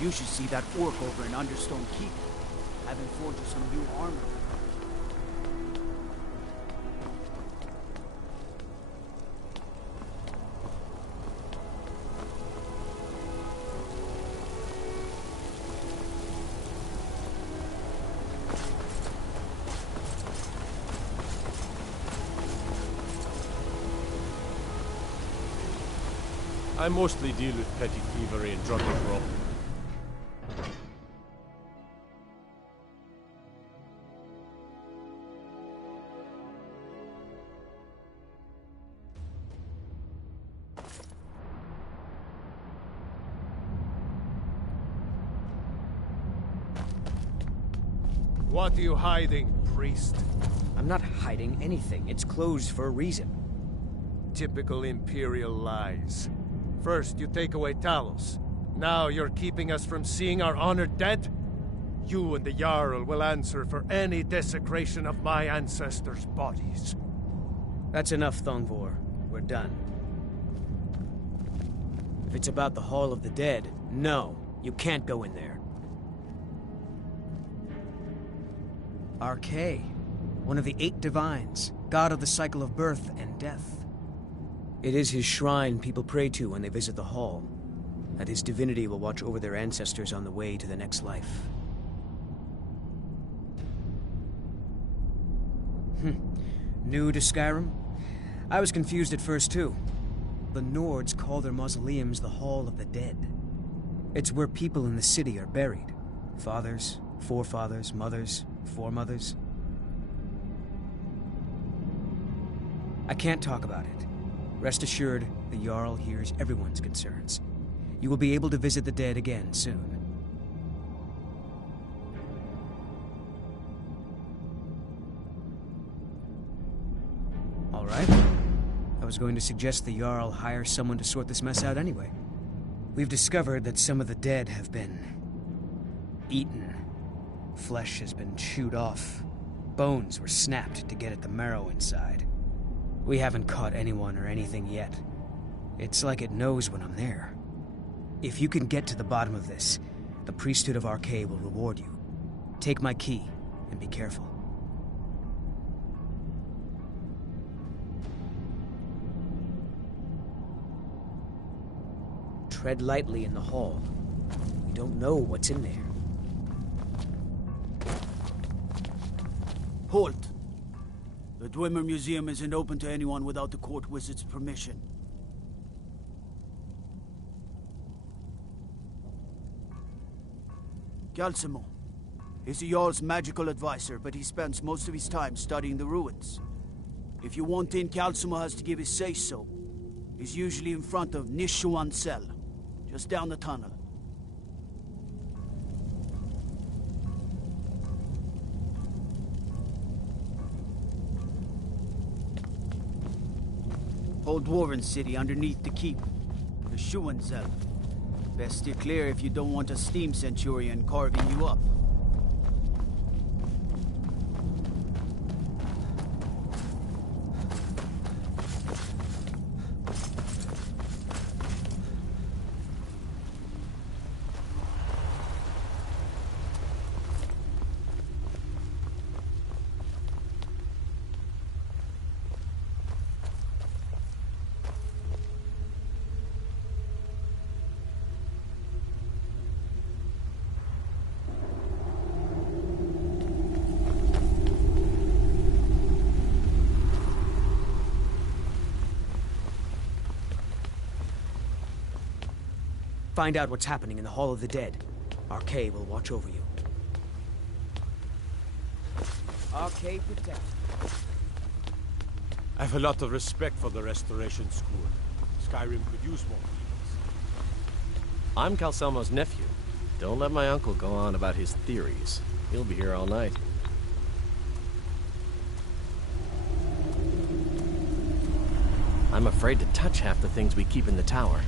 You should see that orc over in Understone Keep. Having forged some new armor. I mostly deal with petty thievery and drunken brawl. What are you hiding, priest? I'm not hiding anything. It's closed for a reason. Typical Imperial lies. First, you take away Talos. Now you're keeping us from seeing our honored dead? You and the Jarl will answer for any desecration of my ancestors' bodies. That's enough, Thongvor. We're done. If it's about the Hall of the Dead, no, you can't go in there. Arkay, one of the 8 divines, god of the cycle of birth and death. It is his shrine people pray to when they visit the hall, and his divinity will watch over their ancestors on the way to the next life. New to Skyrim? I was confused at first, too. The Nords call their mausoleums the Hall of the Dead. It's where people in the city are buried. Fathers, forefathers, mothers, foremothers. I can't talk about it. Rest assured, the Jarl hears everyone's concerns. You will be able to visit the dead again soon. All right. I was going to suggest the Jarl hire someone to sort this mess out anyway. We've discovered that some of the dead have been eaten. Flesh has been chewed off. Bones were snapped to get at the marrow inside. We haven't caught anyone or anything yet. It's like it knows when I'm there. If you can get to the bottom of this, the priesthood of Arkay will reward you. Take my key, and be careful. Tread lightly in the hall. You don't know what's in there. Halt! The Dwemer Museum isn't open to anyone without the court wizard's permission. Calcimo. He's the Jarl's magical advisor, but he spends most of his time studying the ruins. If you want in, Calcimo has to give his say-so. He's usually in front of Nishuan Cell, just down the tunnel. Old Dwarven city underneath the keep. The Schuenzell. Best steer clear if you don't want a steam centurion carving you up. Find out what's happening in the Hall of the Dead. Arkay will watch over you. Arkay protect. I have a lot of respect for the Restoration School. Skyrim could use more leaders. I'm Calcelmo's nephew. Don't let my uncle go on about his theories. He'll be here all night. I'm afraid to touch half the things we keep in the tower.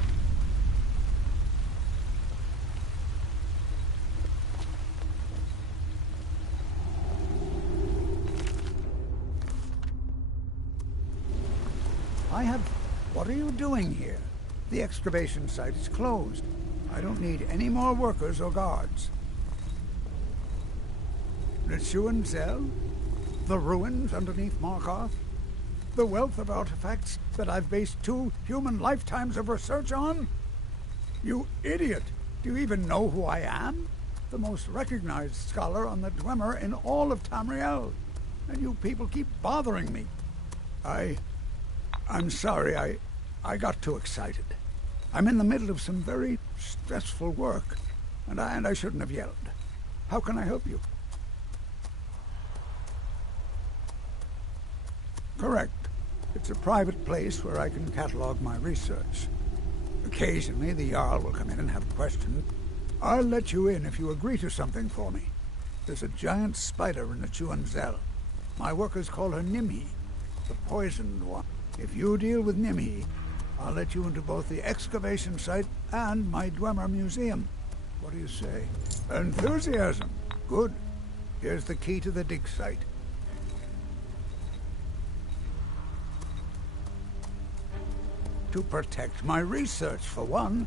What are you doing here? The excavation site is closed. I don't need any more workers or guards. Nichuan Zell? The ruins underneath Markarth? The wealth of artifacts that I've based 2 human lifetimes of research on? You idiot! Do you even know who I am? The most recognized scholar on the Dwemer in all of Tamriel. And you people keep bothering me. I'm sorry, I got too excited. I'm in the middle of some very stressful work, and I shouldn't have yelled. How can I help you? Correct. It's a private place where I can catalog my research. Occasionally, the Jarl will come in and have questions. I'll let you in if you agree to something for me. There's a giant spider in the Nichuan Zell. My workers call her Nimhi, the poisoned one. If you deal with Nimhi, I'll let you into both the excavation site and my Dwemer museum. What do you say? Enthusiasm. Good. Here's the key to the dig site. To protect my research, for one.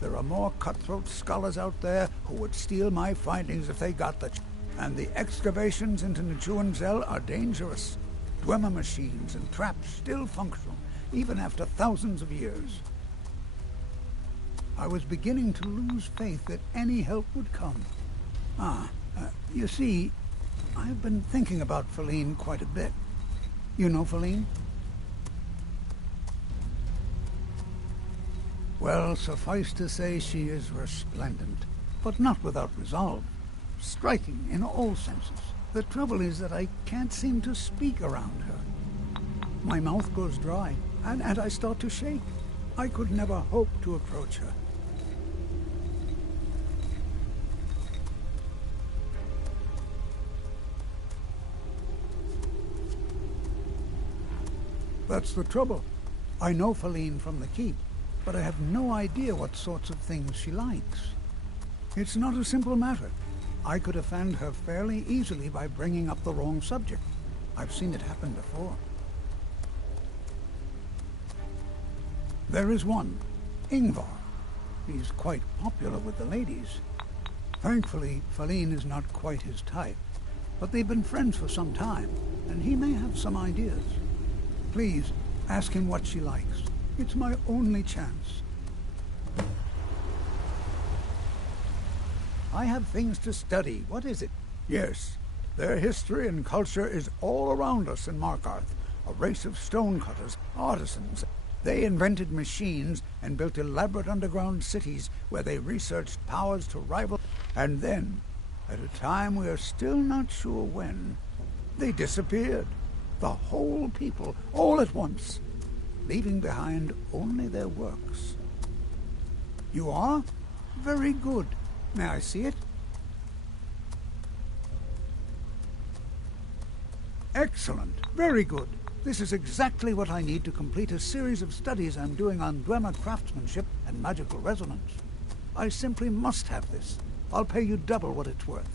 There are more cutthroat scholars out there who would steal my findings if they got the and the excavations into Nichuan Zell are dangerous. Dwemer machines and traps still functional, even after thousands of years. I was beginning to lose faith that any help would come. You see, I've been thinking about Feline quite a bit. You know Feline? Well, suffice to say she is resplendent, but not without resolve. Striking in all senses. The trouble is that I can't seem to speak around her. My mouth goes dry, and I start to shake. I could never hope to approach her. That's the trouble. I know Feline from the keep, but I have no idea what sorts of things she likes. It's not a simple matter. I could offend her fairly easily by bringing up the wrong subject. I've seen it happen before. There is one, Ingvar. He's quite popular with the ladies. Thankfully, Feline is not quite his type, but they've been friends for some time, and he may have some ideas. Please, ask him what she likes. It's my only chance. I have things to study. What is it? Yes. Their history and culture is all around us in Markarth. A race of stonecutters, artisans. They invented machines and built elaborate underground cities where they researched powers to rival. And then, at a time we are still not sure when, they disappeared. The whole people, all at once, leaving behind only their works. You are? Very good. May I see it? Excellent. Very good. This is exactly what I need to complete a series of studies I'm doing on Dwemer craftsmanship and magical resonance. I simply must have this. I'll pay you double what it's worth.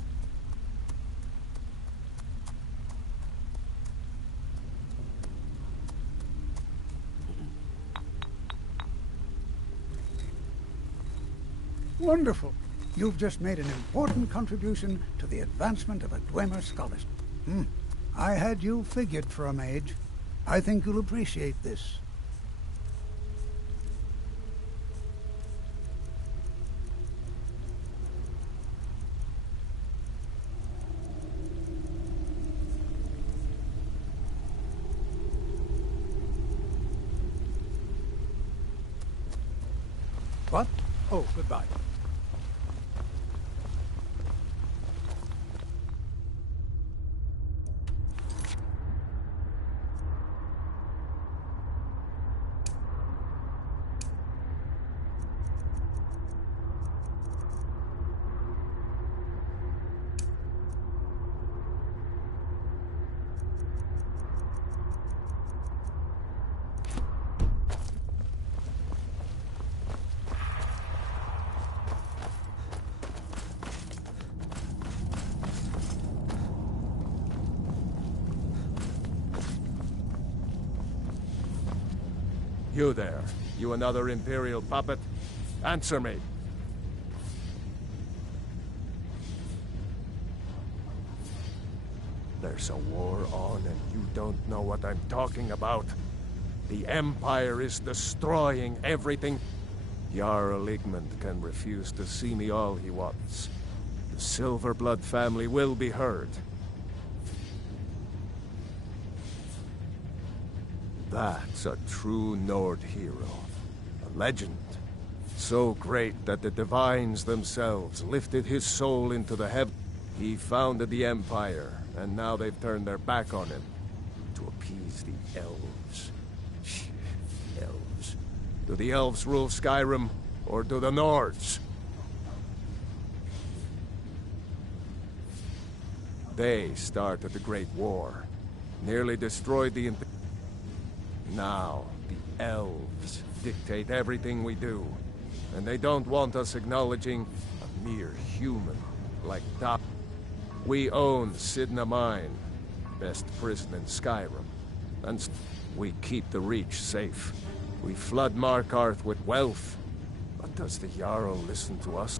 Wonderful. You've just made an important contribution to the advancement of a Dwemer scholarship. I had you figured for a mage. I think you'll appreciate this. What? Oh, goodbye. You there. You another Imperial puppet? Answer me. There's a war on and you don't know what I'm talking about. The Empire is destroying everything. Jarl Igmund can refuse to see me all he wants. The Silverblood family will be heard. That's a true Nord hero. A legend. So great that the divines themselves lifted his soul into the heavens. He founded the Empire, and now they've turned their back on him to appease the elves. Elves. Do the elves rule Skyrim, or do the Nords? They started the Great War, nearly destroyed the Empire. Now, the elves dictate everything we do, and they don't want us acknowledging a mere human like that. We own Sidna Mine, best prison in Skyrim, and we keep the Reach safe. We flood Markarth with wealth. But does the Jarl listen to us?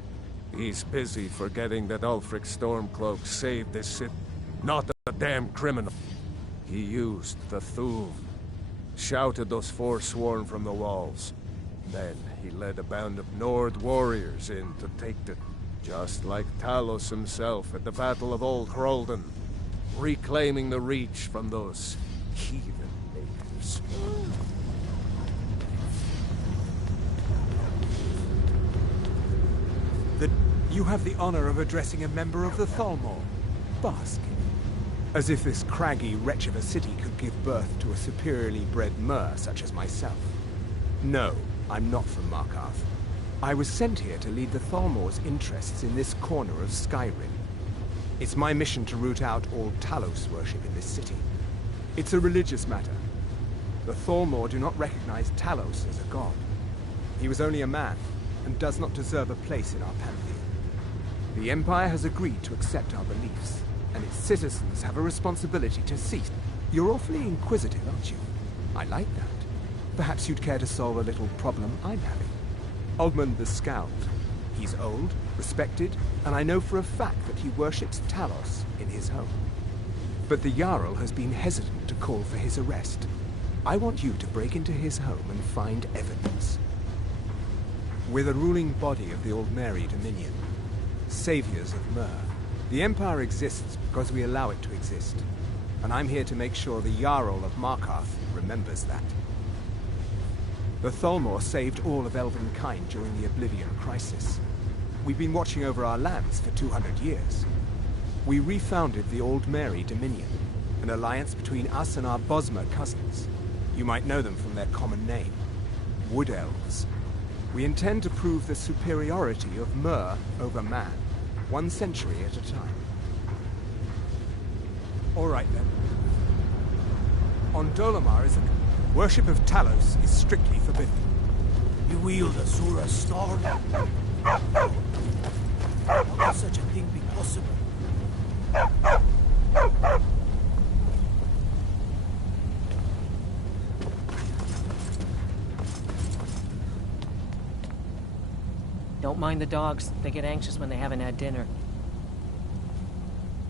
He's busy forgetting that Ulfric Stormcloak saved this city, not a damn criminal. He used the Thum, shouted those Forsworn from the walls. Then he led a band of Nord warriors in to take the... Just like Talos himself at the Battle of Old Hroldan, reclaiming the Reach from those heathen natives. You have the honor of addressing a member of the Thalmor. Bask. As if this craggy wretch of a city could give birth to a superiorly bred mer such as myself. No, I'm not from Markarth. I was sent here to lead the Thalmor's interests in this corner of Skyrim. It's my mission to root out all Talos worship in this city. It's a religious matter. The Thalmor do not recognize Talos as a god. He was only a man, and does not deserve a place in our pantheon. The Empire has agreed to accept our beliefs, and its citizens have a responsibility to cease. You're awfully inquisitive, aren't you? I like that. Perhaps you'd care to solve a little problem I'm having. Ogmund the Scout. He's old, respected, and I know for a fact that he worships Talos in his home. But the Jarl has been hesitant to call for his arrest. I want you to break into his home and find evidence. We're the ruling body of the Old Mary Dominion, saviors of Myr. The Empire exists because we allow it to exist, and I'm here to make sure the Jarl of Markarth remembers that. The Thalmor saved all of Elvenkind during the Oblivion Crisis. We've been watching over our lands for 200 years. We refounded the Old Mary Dominion, an alliance between us and our Bosmer cousins. You might know them from their common name, Wood Elves. We intend to prove the superiority of Myr over man, 1 century at a time. All right then. On Dolomar is worship of Talos is strictly forbidden. You wield a Zura sword? How can such a thing be possible? Don't mind the dogs. They get anxious when they haven't had dinner.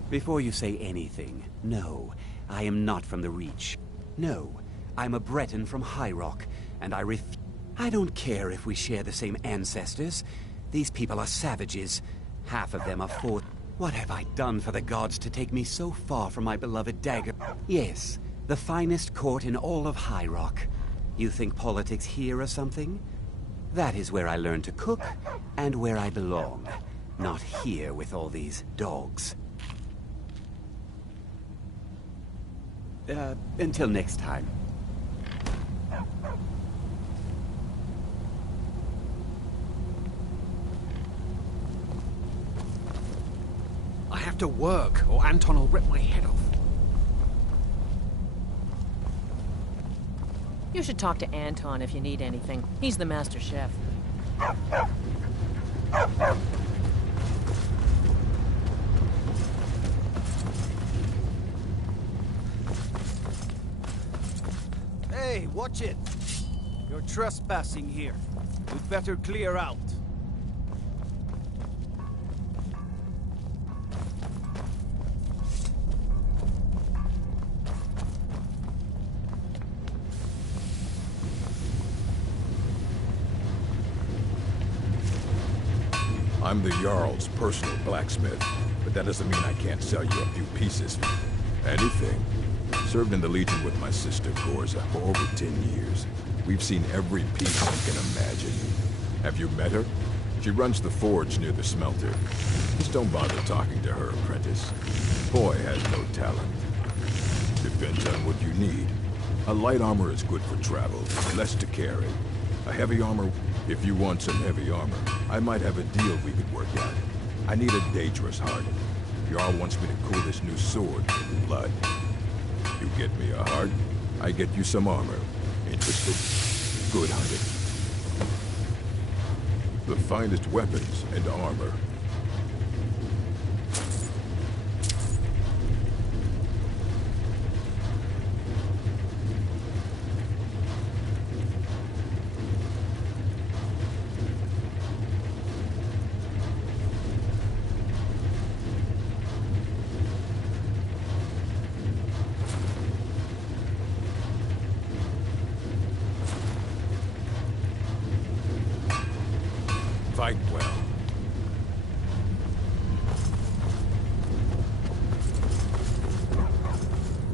Before you say anything, no, I am not from the Reach. No, I'm a Breton from High Rock, and I don't care if we share the same ancestors. These people are savages. Half of them are fought. What have I done for the gods to take me so far from my beloved dagger? Yes, the finest court in all of High Rock. You think politics here or something? That is where I learned to cook, and where I belong. Not here with all these dogs. Until next time. I have to work, or Anton will rip my head off. You should talk to Anton if you need anything. He's the master chef. Hey, watch it! You're trespassing here. You'd better clear out. I'm the Jarl's personal blacksmith, but that doesn't mean I can't sell you a few pieces. Anything. Served in the Legion with my sister, Gorza, for over 10 years. We've seen every piece you can imagine. Have you met her? She runs the forge near the smelter. Just don't bother talking to her, apprentice. Boy has no talent. Depends on what you need. A light armor is good for travel, less to carry. A heavy armor, if you want some heavy armor, I might have a deal we could work out. I need a dangerous heart. Jarl wants me to cool this new sword in blood. You get me a heart, I get you some armor. Interested? Good hunting. The finest weapons and armor. Fight well.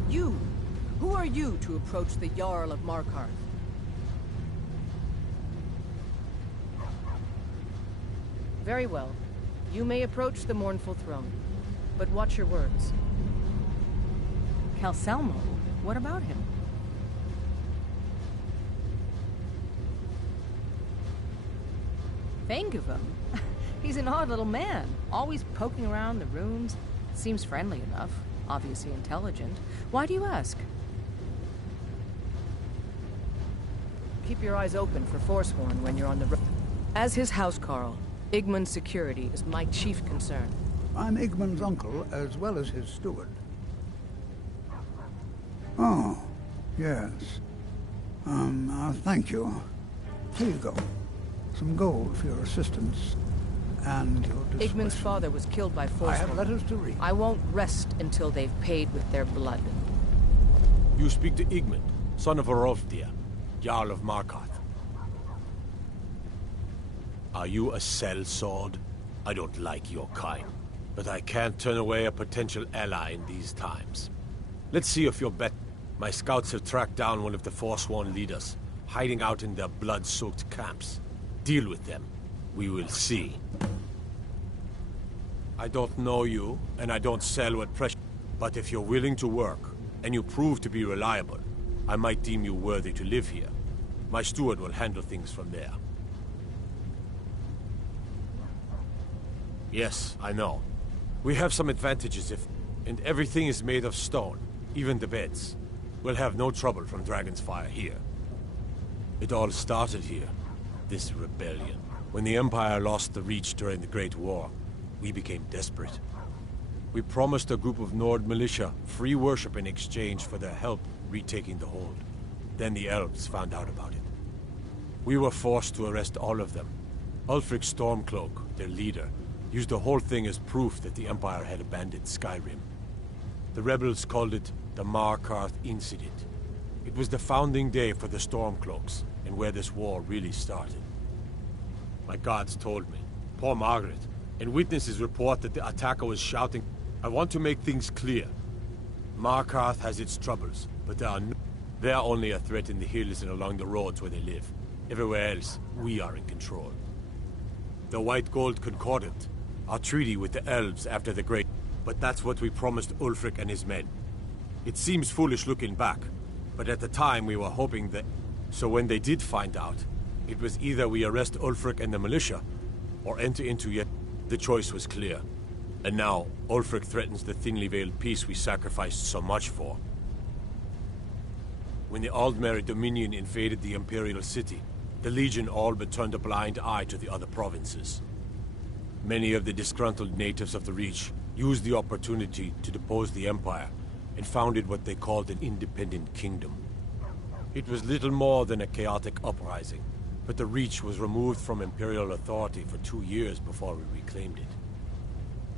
You! Who are you to approach the Jarl of Markarth? Very well. You may approach the mournful throne, but watch your words. Calcelmo? What about him? Think of him. He's an odd little man, always poking around the ruins. Seems friendly enough, obviously intelligent. Why do you ask? Keep your eyes open for Forsworn when you're on the road. As his housecarl, Igmund's security is my chief concern. I'm Igmund's uncle, as well as his steward. Oh, yes. Thank you. Here you go. Some gold for your assistance, and your discretion. Igmund's father was killed by Forsworn. I have letters to read. I won't rest until they've paid with their blood. You speak to Igmund, son of Orolfdir, Jarl of Markarth. Are you a sellsword? I don't like your kind, but I can't turn away a potential ally in these times. Let's see if you're better. My scouts have tracked down one of the Forsworn leaders, hiding out in their blood-soaked camps. Deal with them. We will see. I don't know you, and I don't sell what pressure. But if you're willing to work, and you prove to be reliable, I might deem you worthy to live here. My steward will handle things from there. Yes, I know. We have some advantages and everything is made of stone, even the beds. We'll have no trouble from Dragon's Fire here. It all started here. This rebellion. When the Empire lost the Reach during the Great War, we became desperate. We promised a group of Nord militia free worship in exchange for their help retaking the hold. Then the elves found out about it. We were forced to arrest all of them. Ulfric Stormcloak, their leader, used the whole thing as proof that the Empire had abandoned Skyrim. The rebels called it the Markarth Incident. It was the founding day for the Stormcloaks, and where this war really started. My guards told me, poor Margaret, and witnesses report that the attacker was shouting, I want to make things clear. Markarth has its troubles, but they're only a threat in the hills and along the roads where they live. Everywhere else, we are in control. The White Gold Concordant, our treaty with the elves after the Great... But that's what we promised Ulfric and his men. It seems foolish looking back, but at the time we were hoping that... So when they did find out, it was either we arrest Ulfric and the militia, or enter into yet... The choice was clear. And now, Ulfric threatens the thinly veiled peace we sacrificed so much for. When the Aldmeri Dominion invaded the Imperial City, the Legion all but turned a blind eye to the other provinces. Many of the disgruntled natives of the Reach used the opportunity to depose the Empire and founded what they called an independent kingdom. It was little more than a chaotic uprising, but the Reach was removed from Imperial authority for 2 years before we reclaimed it.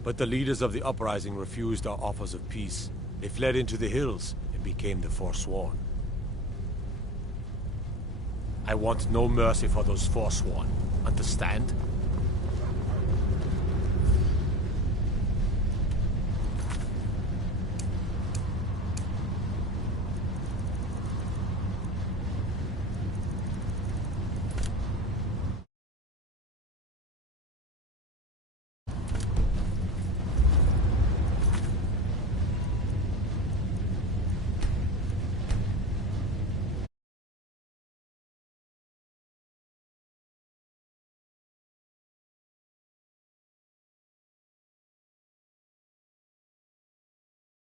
But the leaders of the uprising refused our offers of peace. They fled into the hills and became the Forsworn. I want no mercy for those Forsworn. Understand?